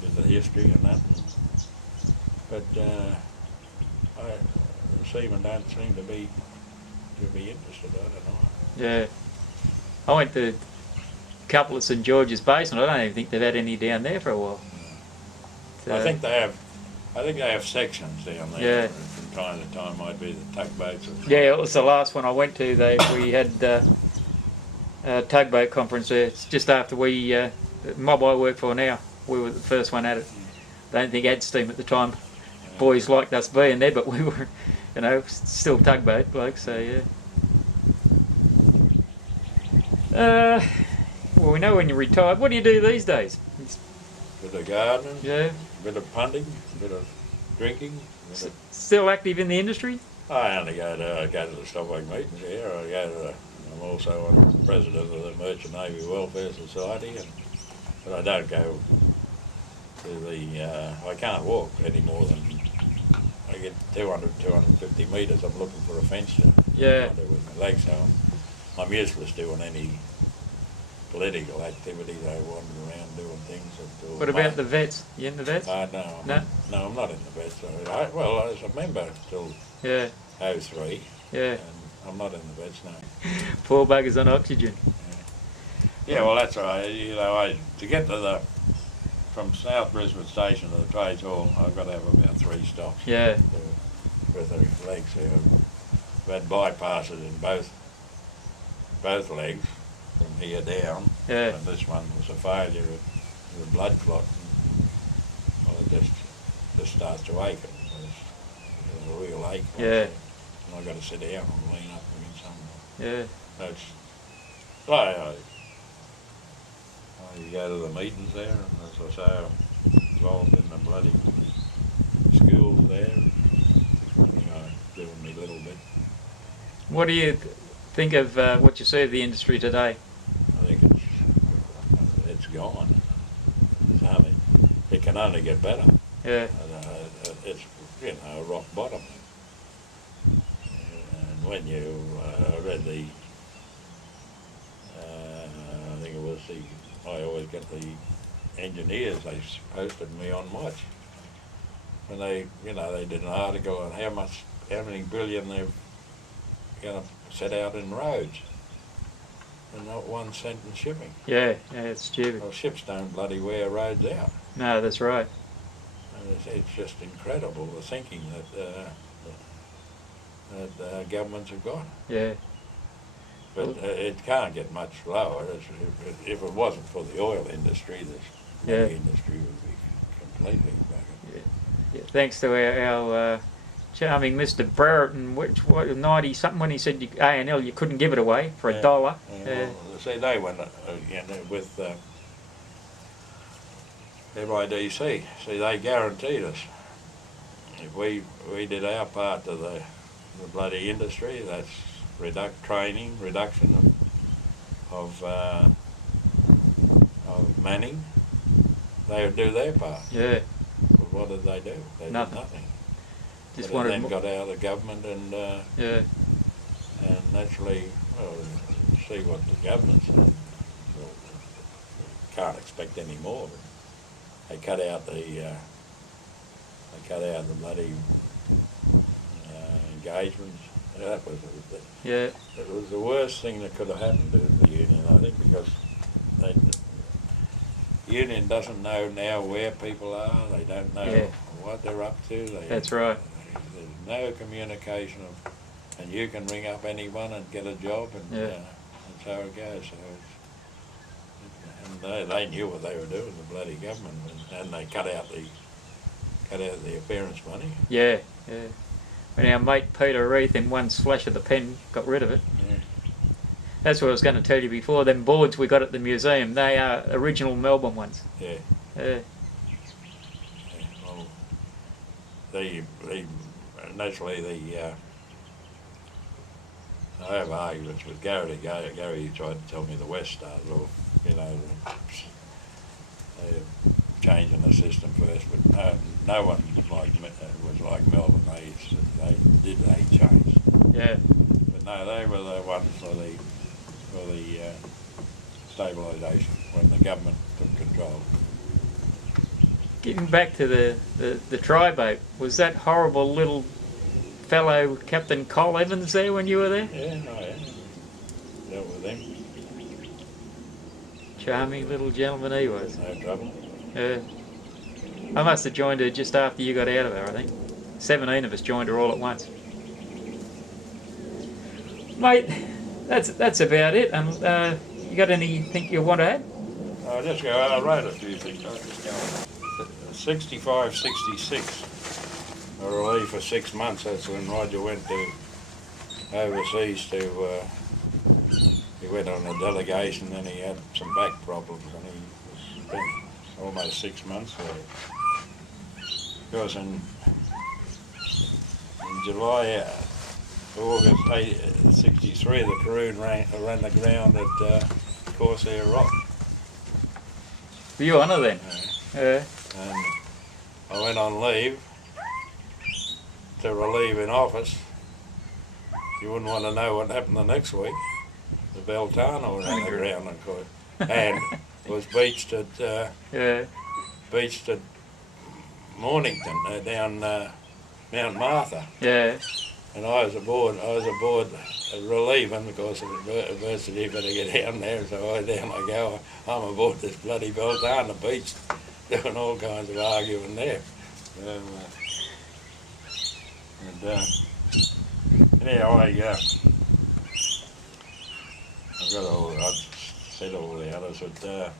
with the history and that. But the seamen don't seem to be interested. I don't know. Yeah. I went to a couple at St George's Basin. I don't even think they've had any down there for a while. I think they have sections down there. Yeah. From time to time, might be the tugboats. Yeah, it was the last one I went to. We had a tugboat conference there. It's just after the mob I work for now. We were the first one at it. I don't think had steam at the time. Boys liked us being there, but we were, still tugboat blokes. So yeah. Well, we know when you're retired. What do you do these days? Bit of gardening. Yeah. Bit of punting. Bit of drinking. Still active in the industry? I only go to the stockwork meetings here. I'm also president of the Merchant Navy Welfare Society, but I don't go to I can't walk any more than I get 250 metres. I'm looking for a fence to do with my legs, so I'm useless doing any political activity. I wander around doing things. What about the vets? You in the vets? No, No? No, I'm not in the vets. I was a member till 03. Yeah. And I'm not in the vets now. Poor buggers on oxygen. Yeah, well, that's right. To get to from South Brisbane Station to the Trades Hall, I've got to have about 3 stops. Yeah. With the legs there. I've had bypasses in both legs from here down. Yeah. And this one was a failure with a blood clot. Well, it just starts to ache. It's a real ache. Yeah. And I've got to sit down and lean up against something. Yeah. I go to the meetings there, and as I say, I'm involved in the bloody schools there. Doing me a little bit. What do you think of what you see of the industry today? I think it's gone. It can only get better. Yeah. It's rock bottom. And when you read the, I think it was I always get the engineers. They posted me on watch. When they did an article on how many billion they're going to set out in roads, and not 1 cent in shipping. Yeah, it's stupid. Well, ships don't bloody wear roads out. No, that's right. And it's just incredible the thinking that governments have got. Yeah. But it can't get much lower. If it wasn't for the oil industry, the industry would be completely broken. Yeah. Thanks to our charming Mr. Brereton, which 90 something, when he said A&L you couldn't give it away for $1. Well, see, they went with MIDC. See, they guaranteed us if we did our part to the bloody industry. That's reduction of manning. They would do their part. Yeah. But what did they do? They did nothing. Just but then got out of government and naturally, well, see what the government said. Well, can't expect any more. They cut out the bloody engagements. That was it was the worst thing that could have happened to the union, I think, because the union doesn't know now where people are. They don't know what they're up to. That's right. There's no communication and you can ring up anyone and get a job, and that's how it goes. So and they knew what they were doing, the bloody government, and they cut out the appearance money. Yeah. When our mate Peter Reith, in one slash of the pen, got rid of it. Yeah. That's what I was going to tell you before. Them boards we got at the museum, they are original Melbourne ones. Yeah. Well, naturally I have arguments with Gary. Gary tried to tell me the West started off, changing the system first, but no one was like Melbourne. They did a change. Yeah. But no, they were the ones for the stabilisation when the government took control. Getting back to the tri-boat, was that horrible little fellow Captain Cole Evans there when you were there? Yeah, dealt with him. Charming little gentleman he was. No trouble. Yeah. I must have joined her just after you got out of her, I think. 17 of us joined her all at once. Mate, that's about it. You got anything you want to add? I wrote a few things. 65, 66. I was leave for 6 months. That's when Roger went overseas he went on a delegation, then he had some back problems and he spent almost 6 months there. Because in July, August 63, the Caroon ran the ground at Corsair Rock. Were you on her then? And I went on leave to relieve in office. You wouldn't want to know what happened the next week. The Beltane ran the ground, of course, and was beached at Mornington down Mount Martha. Yeah. And I was aboard relieving because of adversity, better get down there. So down I go. I'm aboard this bloody Beltane, the beach. doing all kinds of arguing there. Anyhow, I've said all the others, but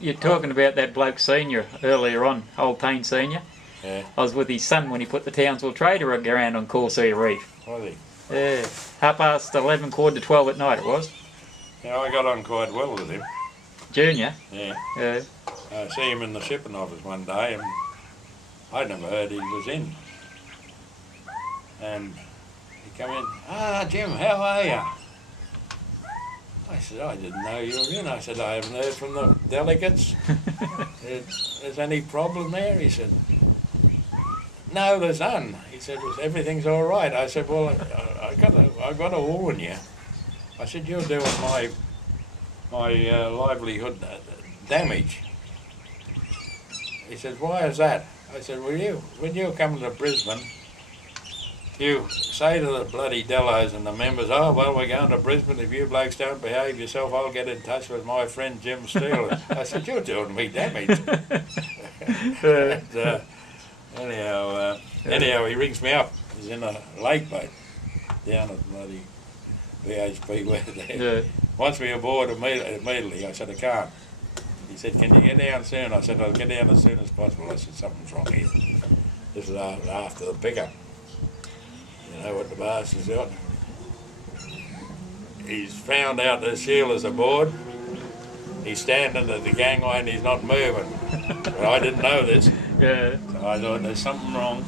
You're talking about that bloke senior earlier on, Old Payne Senior. yeah, I was with his son when he put the Townsville Trader around on Corsair Reef. was he? Yeah, 11:15, 12 at night it was. Yeah, I got on quite well with him. Junior. Yeah. Yeah. I see him in the shipping office one day, and I'd never heard he was in. And he come in, Jim, how are you? I said, I didn't know you were in. I said, I haven't heard from the delegates. Is any problem there? He said, no, there's none. He said, everything's all right. I said, well, I got to warn you. I said, you're doing my livelihood damage. He said, why is that? I said, when you come to Brisbane, you say to the bloody Dellos and the members, oh, well, we're going to Brisbane. If you blokes don't behave yourself, I'll get in touch with my friend Jim Steele. I said, you're doing me damage. And, anyhow, he rings me up. He's in a lake boat down at bloody BHP where they wants me aboard immediately. I said, I can't. He said, can you get down soon? I said, I'll get down as soon as possible. I said, something's wrong here. This is after the pickup. You know what the bastard's got? He's found out the Sheila's aboard. He's standing at the gangway and he's not moving. But I didn't know this. Yeah. So I thought there's something wrong.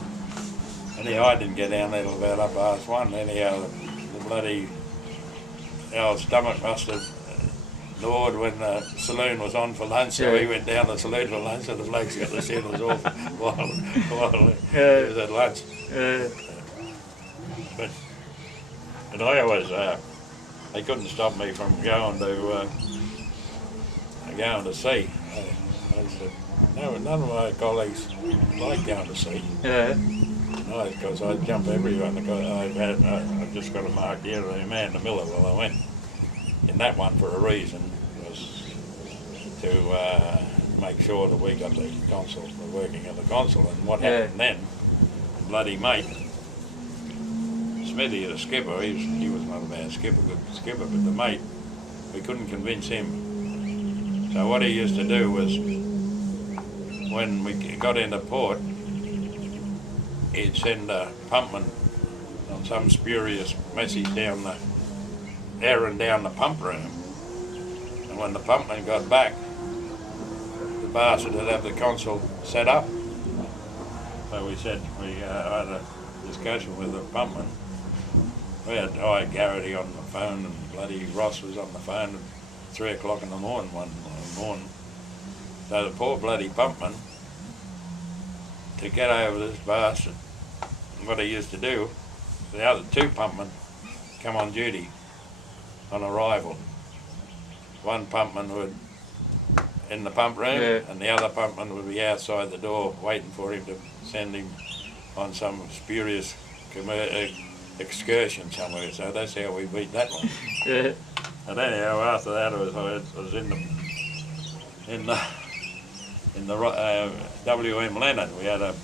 Anyhow, I didn't get down there till about 1:30. Anyhow, the bloody old stomach must have gnawed when the saloon was on for lunch, so he went down the saloon for lunch, and the blokes got the Sheila's off while he was at lunch. But I always, they couldn't stop me from going to sea. I said, no, none of my colleagues like going to sea. Yeah. No, because I'd jump everywhere. I've just got to mark the Amanda Miller while I went. In that one for a reason, was to make sure that we got the consul, working at the consul. And what happened then, the bloody mate, Smithy, the skipper, he was not a bad skipper, but the mate, we couldn't convince him. So what he used to do was, when we got into port, he'd send a pumpman on some spurious message down the pump room. And when the pumpman got back, the bastard would have the consul set up. So we had a discussion with the pumpman. We had Garrity on the phone, and bloody Ross was on the phone at 3 o'clock in the morning one morning. So the poor bloody pumpman, to get over this bastard, what he used to do, the other two pumpmen come on duty on arrival. One pumpman would in the pump room, and the other pumpman would be outside the door waiting for him to send him on some spurious excursion somewhere. So that's how we beat that one. Yeah. And anyhow, after that, I was in the WM Leonard. We had a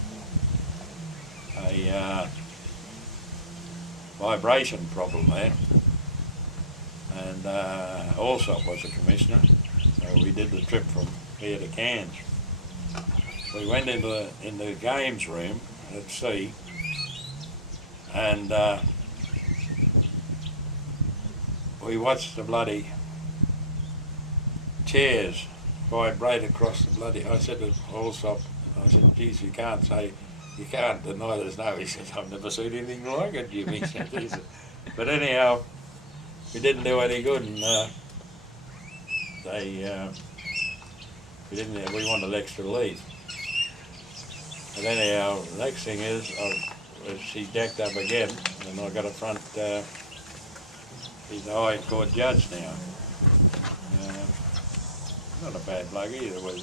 vibration problem there, and Allsop was the commissioner, so we did the trip from here to Cairns. We went into the games room at sea, and we watched the bloody chairs vibrate across the bloody. I said to Allsop, I said, geez, you can't deny there's no. He said, I've never seen anything like it, Jimmy. But anyhow, we didn't do any good, and we wanted extra leave. But anyhow, the next thing is, she decked up again, and I got a front, he's a High Court judge now. Not a bad bloke either, was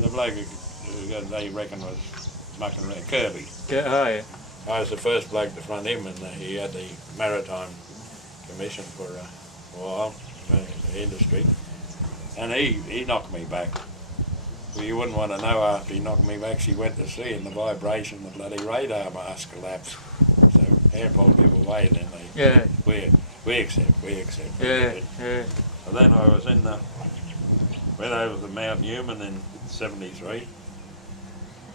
the bloke who they reckon was mucking around, Kirby. Yeah. I was the first bloke to front him, and he had the Maritime Commission for a while, in the industry, and he knocked me back. Well, you wouldn't want to know after he knocked me back, she went to sea and the vibration, the bloody radar mask collapsed. So airport give away, and then we accept. Yeah. And then I was went over to Mount Newman in 73.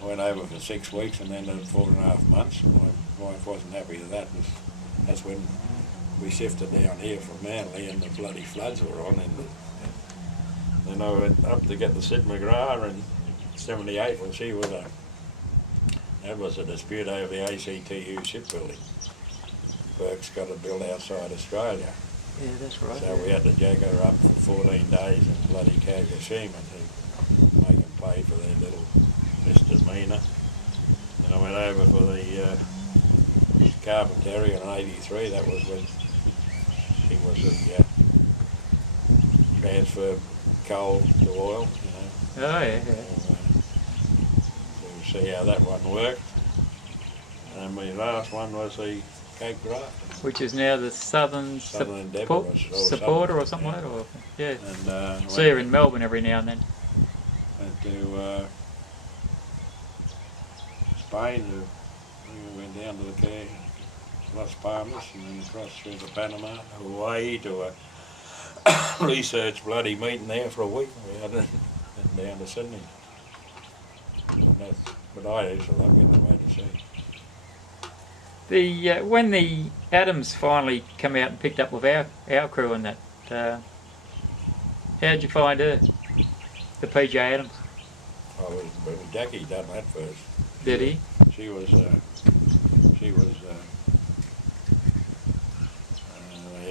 I went over for 6 weeks and then 4.5 months. My wife wasn't happy with that. That's when we shifted down here from Manly and the bloody floods were on. And then I went up to get the Sid McGrath in 78. Well, that was a dispute over the ACTU shipbuilding. Burke's got it built outside Australia. Yeah, that's right. So we had to jack her up for 14 days in bloody Kagoshima to make them pay for their little misdemeanour. Then I went over for the Carpentary in 83. That was when he was in transfer coal to oil, you know. Oh, yeah. So we see how that one worked. And my last one was the Cape Grafton. Which is now the Southern Endeavour Supporter or something like that? Or, yeah. And See her in Melbourne every now and then. Went to Spain, we went down to the Cape, Las Palmas, and then across through to Panama, Hawaii to a research bloody meeting there for a week. We had it, and down to Sydney. But I used to love getting away to sea. When the Adams finally come out and picked up with our crew and that, how'd you find her, the PJ Adams? Well, Jackie done that first. Did he? She was the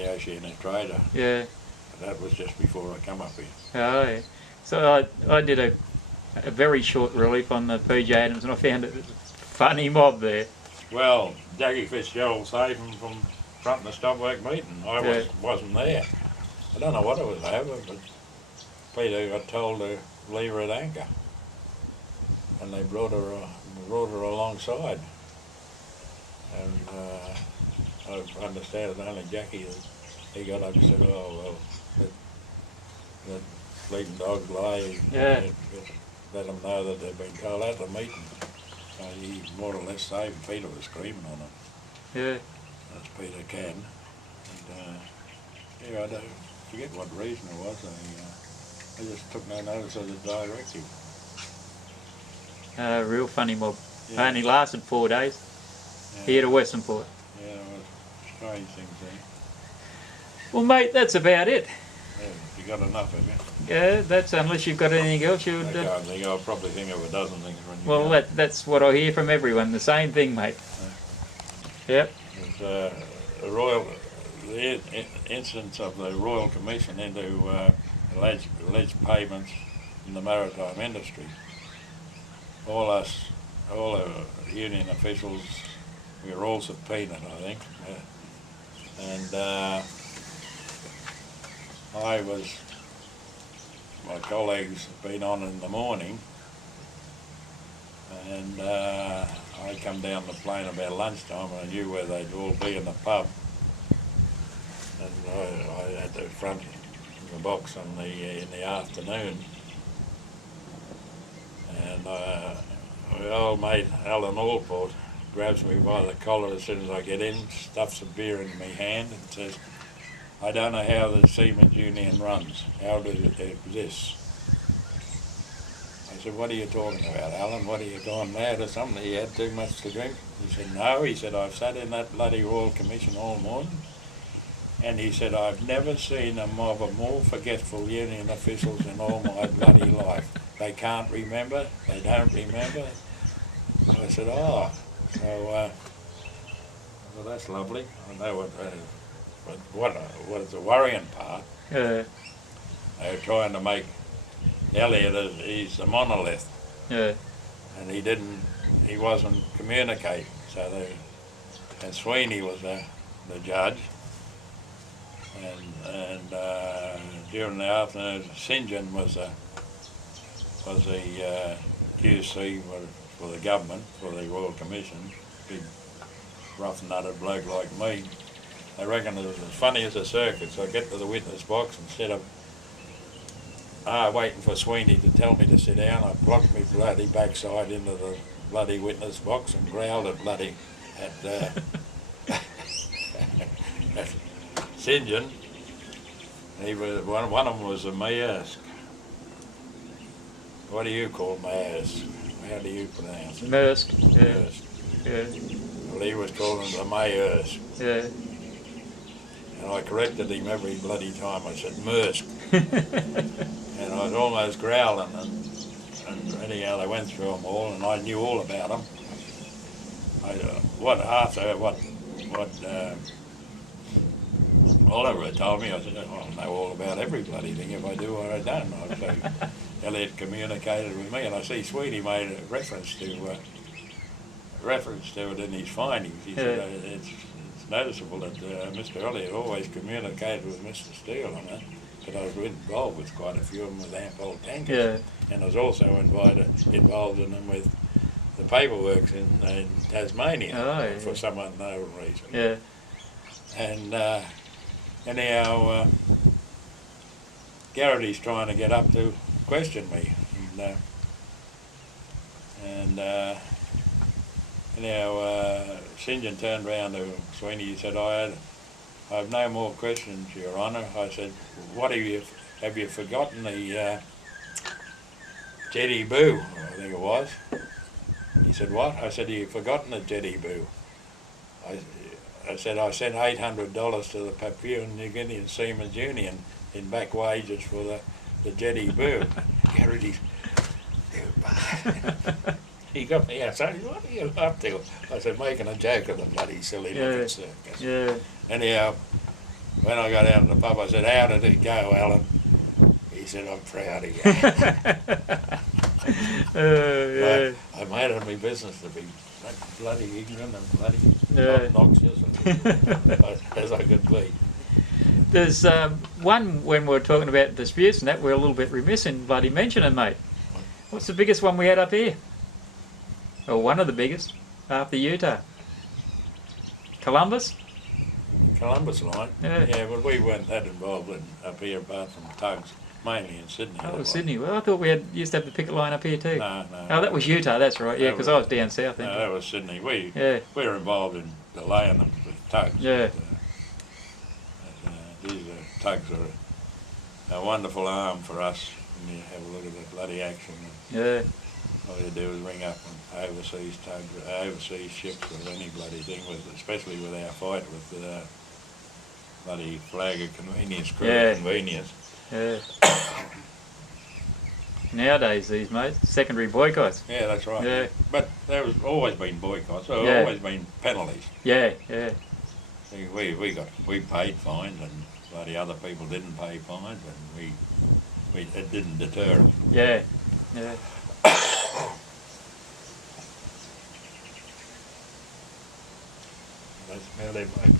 Oceanic trader. Yeah. That was just before I come up here. Oh, yeah. So I did a very short relief on the PJ Adams, and I found it a funny mob there. Well, Jackie Fitzgerald saved him from fronting the stopwork meeting. I wasn't there. I don't know what it was over, but Peter got told to leave her at anchor, and they brought her alongside. And I understand that only Jackie, he got up and said, "Oh well, that bleeding dog's lie. Yeah. Let them know that they've been told at the meeting." So he more or less saved. Peter was screaming on him. Yeah. As Peter can. And I don't forget what reason it was. They just took no notice of the directive. Real funny mob. Yeah. Only lasted 4 days. Yeah. Here to Western Port. Yeah, it was strange things there. Well, mate, that's about it. Yeah, you got enough of it? Yeah, that's unless you've got anything else you would. I can't think. I'll probably think of a dozen things when you Well, go. that's what I hear from everyone. The same thing, mate. Yep. There's the instance of the Royal Commission into alleged payments in the maritime industry. All our union officials, we were all subpoenaed, I think. My colleagues had been on in the morning, and I come down the plane about lunchtime, and I knew where they'd all be in the pub. And I had the front in the box in the afternoon, and my old mate Alan Allport grabs me by the collar as soon as I get in, stuffs a beer in my hand, and says, "I don't know how the Seamen's Union runs. How does it exist?" I said, "What are you talking about, Alan? What, are you gone mad or something? You had too much to drink?" He said, "No," he said, "I've sat in that bloody Royal Commission all morning." And he said, "I've never seen a mob of more forgetful union officials in all my bloody life. They can't remember, they don't remember." I said, "Oh, so, well, that's lovely. I know what is the worrying part? Yeah. They were trying to make Elliot, he's a monolith, Yeah. and he wasn't communicating. So and Sweeney was the judge, and during the afternoon, St. John was the QC for the government, for the Royal Commission, big rough-nutted bloke like me. I reckon it was as funny as a circus. I get to the witness box, instead of waiting for Sweeney to tell me to sit down. I blocked my bloody backside into the bloody witness box and growled at at St. John. He was one of them was a maersk. What do you call maersk? How do you pronounce it? Maersk. Yeah. Maersk. Yeah. Well, he was calling it a maersk. Yeah. And I corrected him every bloody time. I said Maersk. And I was almost growling. And anyhow, they went through them all, and I knew all about them. Oliver had told me, I said, I'll know all about every bloody thing if I do or I don't. So Elliot communicated with me, and I see Sweeney made a reference to it in his findings. He said it's noticeable that Mr. Elliot always communicated with Mr. Steele on that, but I was involved with quite a few of them with ample tankers. Yeah. And I was also involved in them with the paperwork in Tasmania for some unknown reason. Yeah. And anyhow, Garrity's trying to get up to question me. Anyhow, St. John turned round to Sweeney. He said, I have no more questions, Your Honour. I said, what have you forgotten the Jetty Boo, I think it was. He said, what? I said, you've forgotten the Jetty Boo. I said, I sent $800 to the Papua New Guinean Seamen's Union in back wages for the Jetty Boo. Garrity's, he got me out. So what are you up to? I said, making a joke of the bloody silly looking circus. Yeah. Anyhow, when I got out of the pub, I said, how did it go, Alan? He said, I'm proud of you. I made it my business to be bloody ignorant and bloody obnoxious as I could be. There's one, when we're talking about disputes and that, we're a little bit remiss in bloody mentioning, mate. What's the biggest one we had up here? Or one of the biggest, after Utah? Columbus? Columbus line? Yeah, but we weren't that involved up here apart from tugs, mainly in Sydney. Oh, it was Sydney. Well, I thought we used to have the picket line up here too. No. Oh, that was Utah, that's right, yeah, because I was down south then. No, that was Sydney. We were involved in delaying them with tugs. Yeah. These tugs are a wonderful arm for us when you have a look at the bloody action. Yeah. All you do is ring up an overseas tugs, overseas ships or any bloody thing, especially with our fight with bloody flag of convenience, crew of convenience. Yeah. Nowadays, these mates, secondary boycotts. Yeah, that's right. Yeah. But there was always been boycotts. There have always been penalties. Yeah. We paid fines, and bloody other people didn't pay fines, and it didn't deter us. Yeah. That's how they make.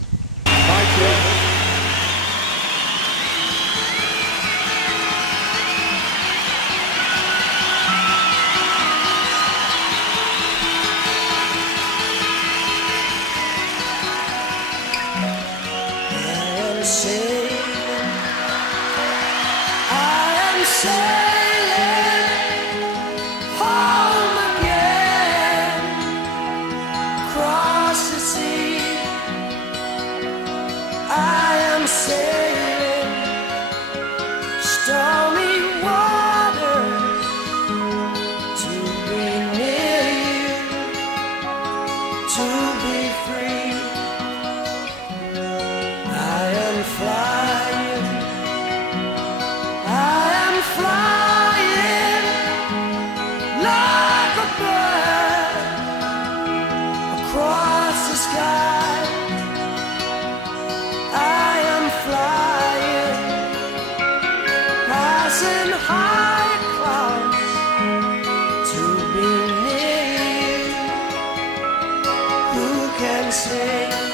Say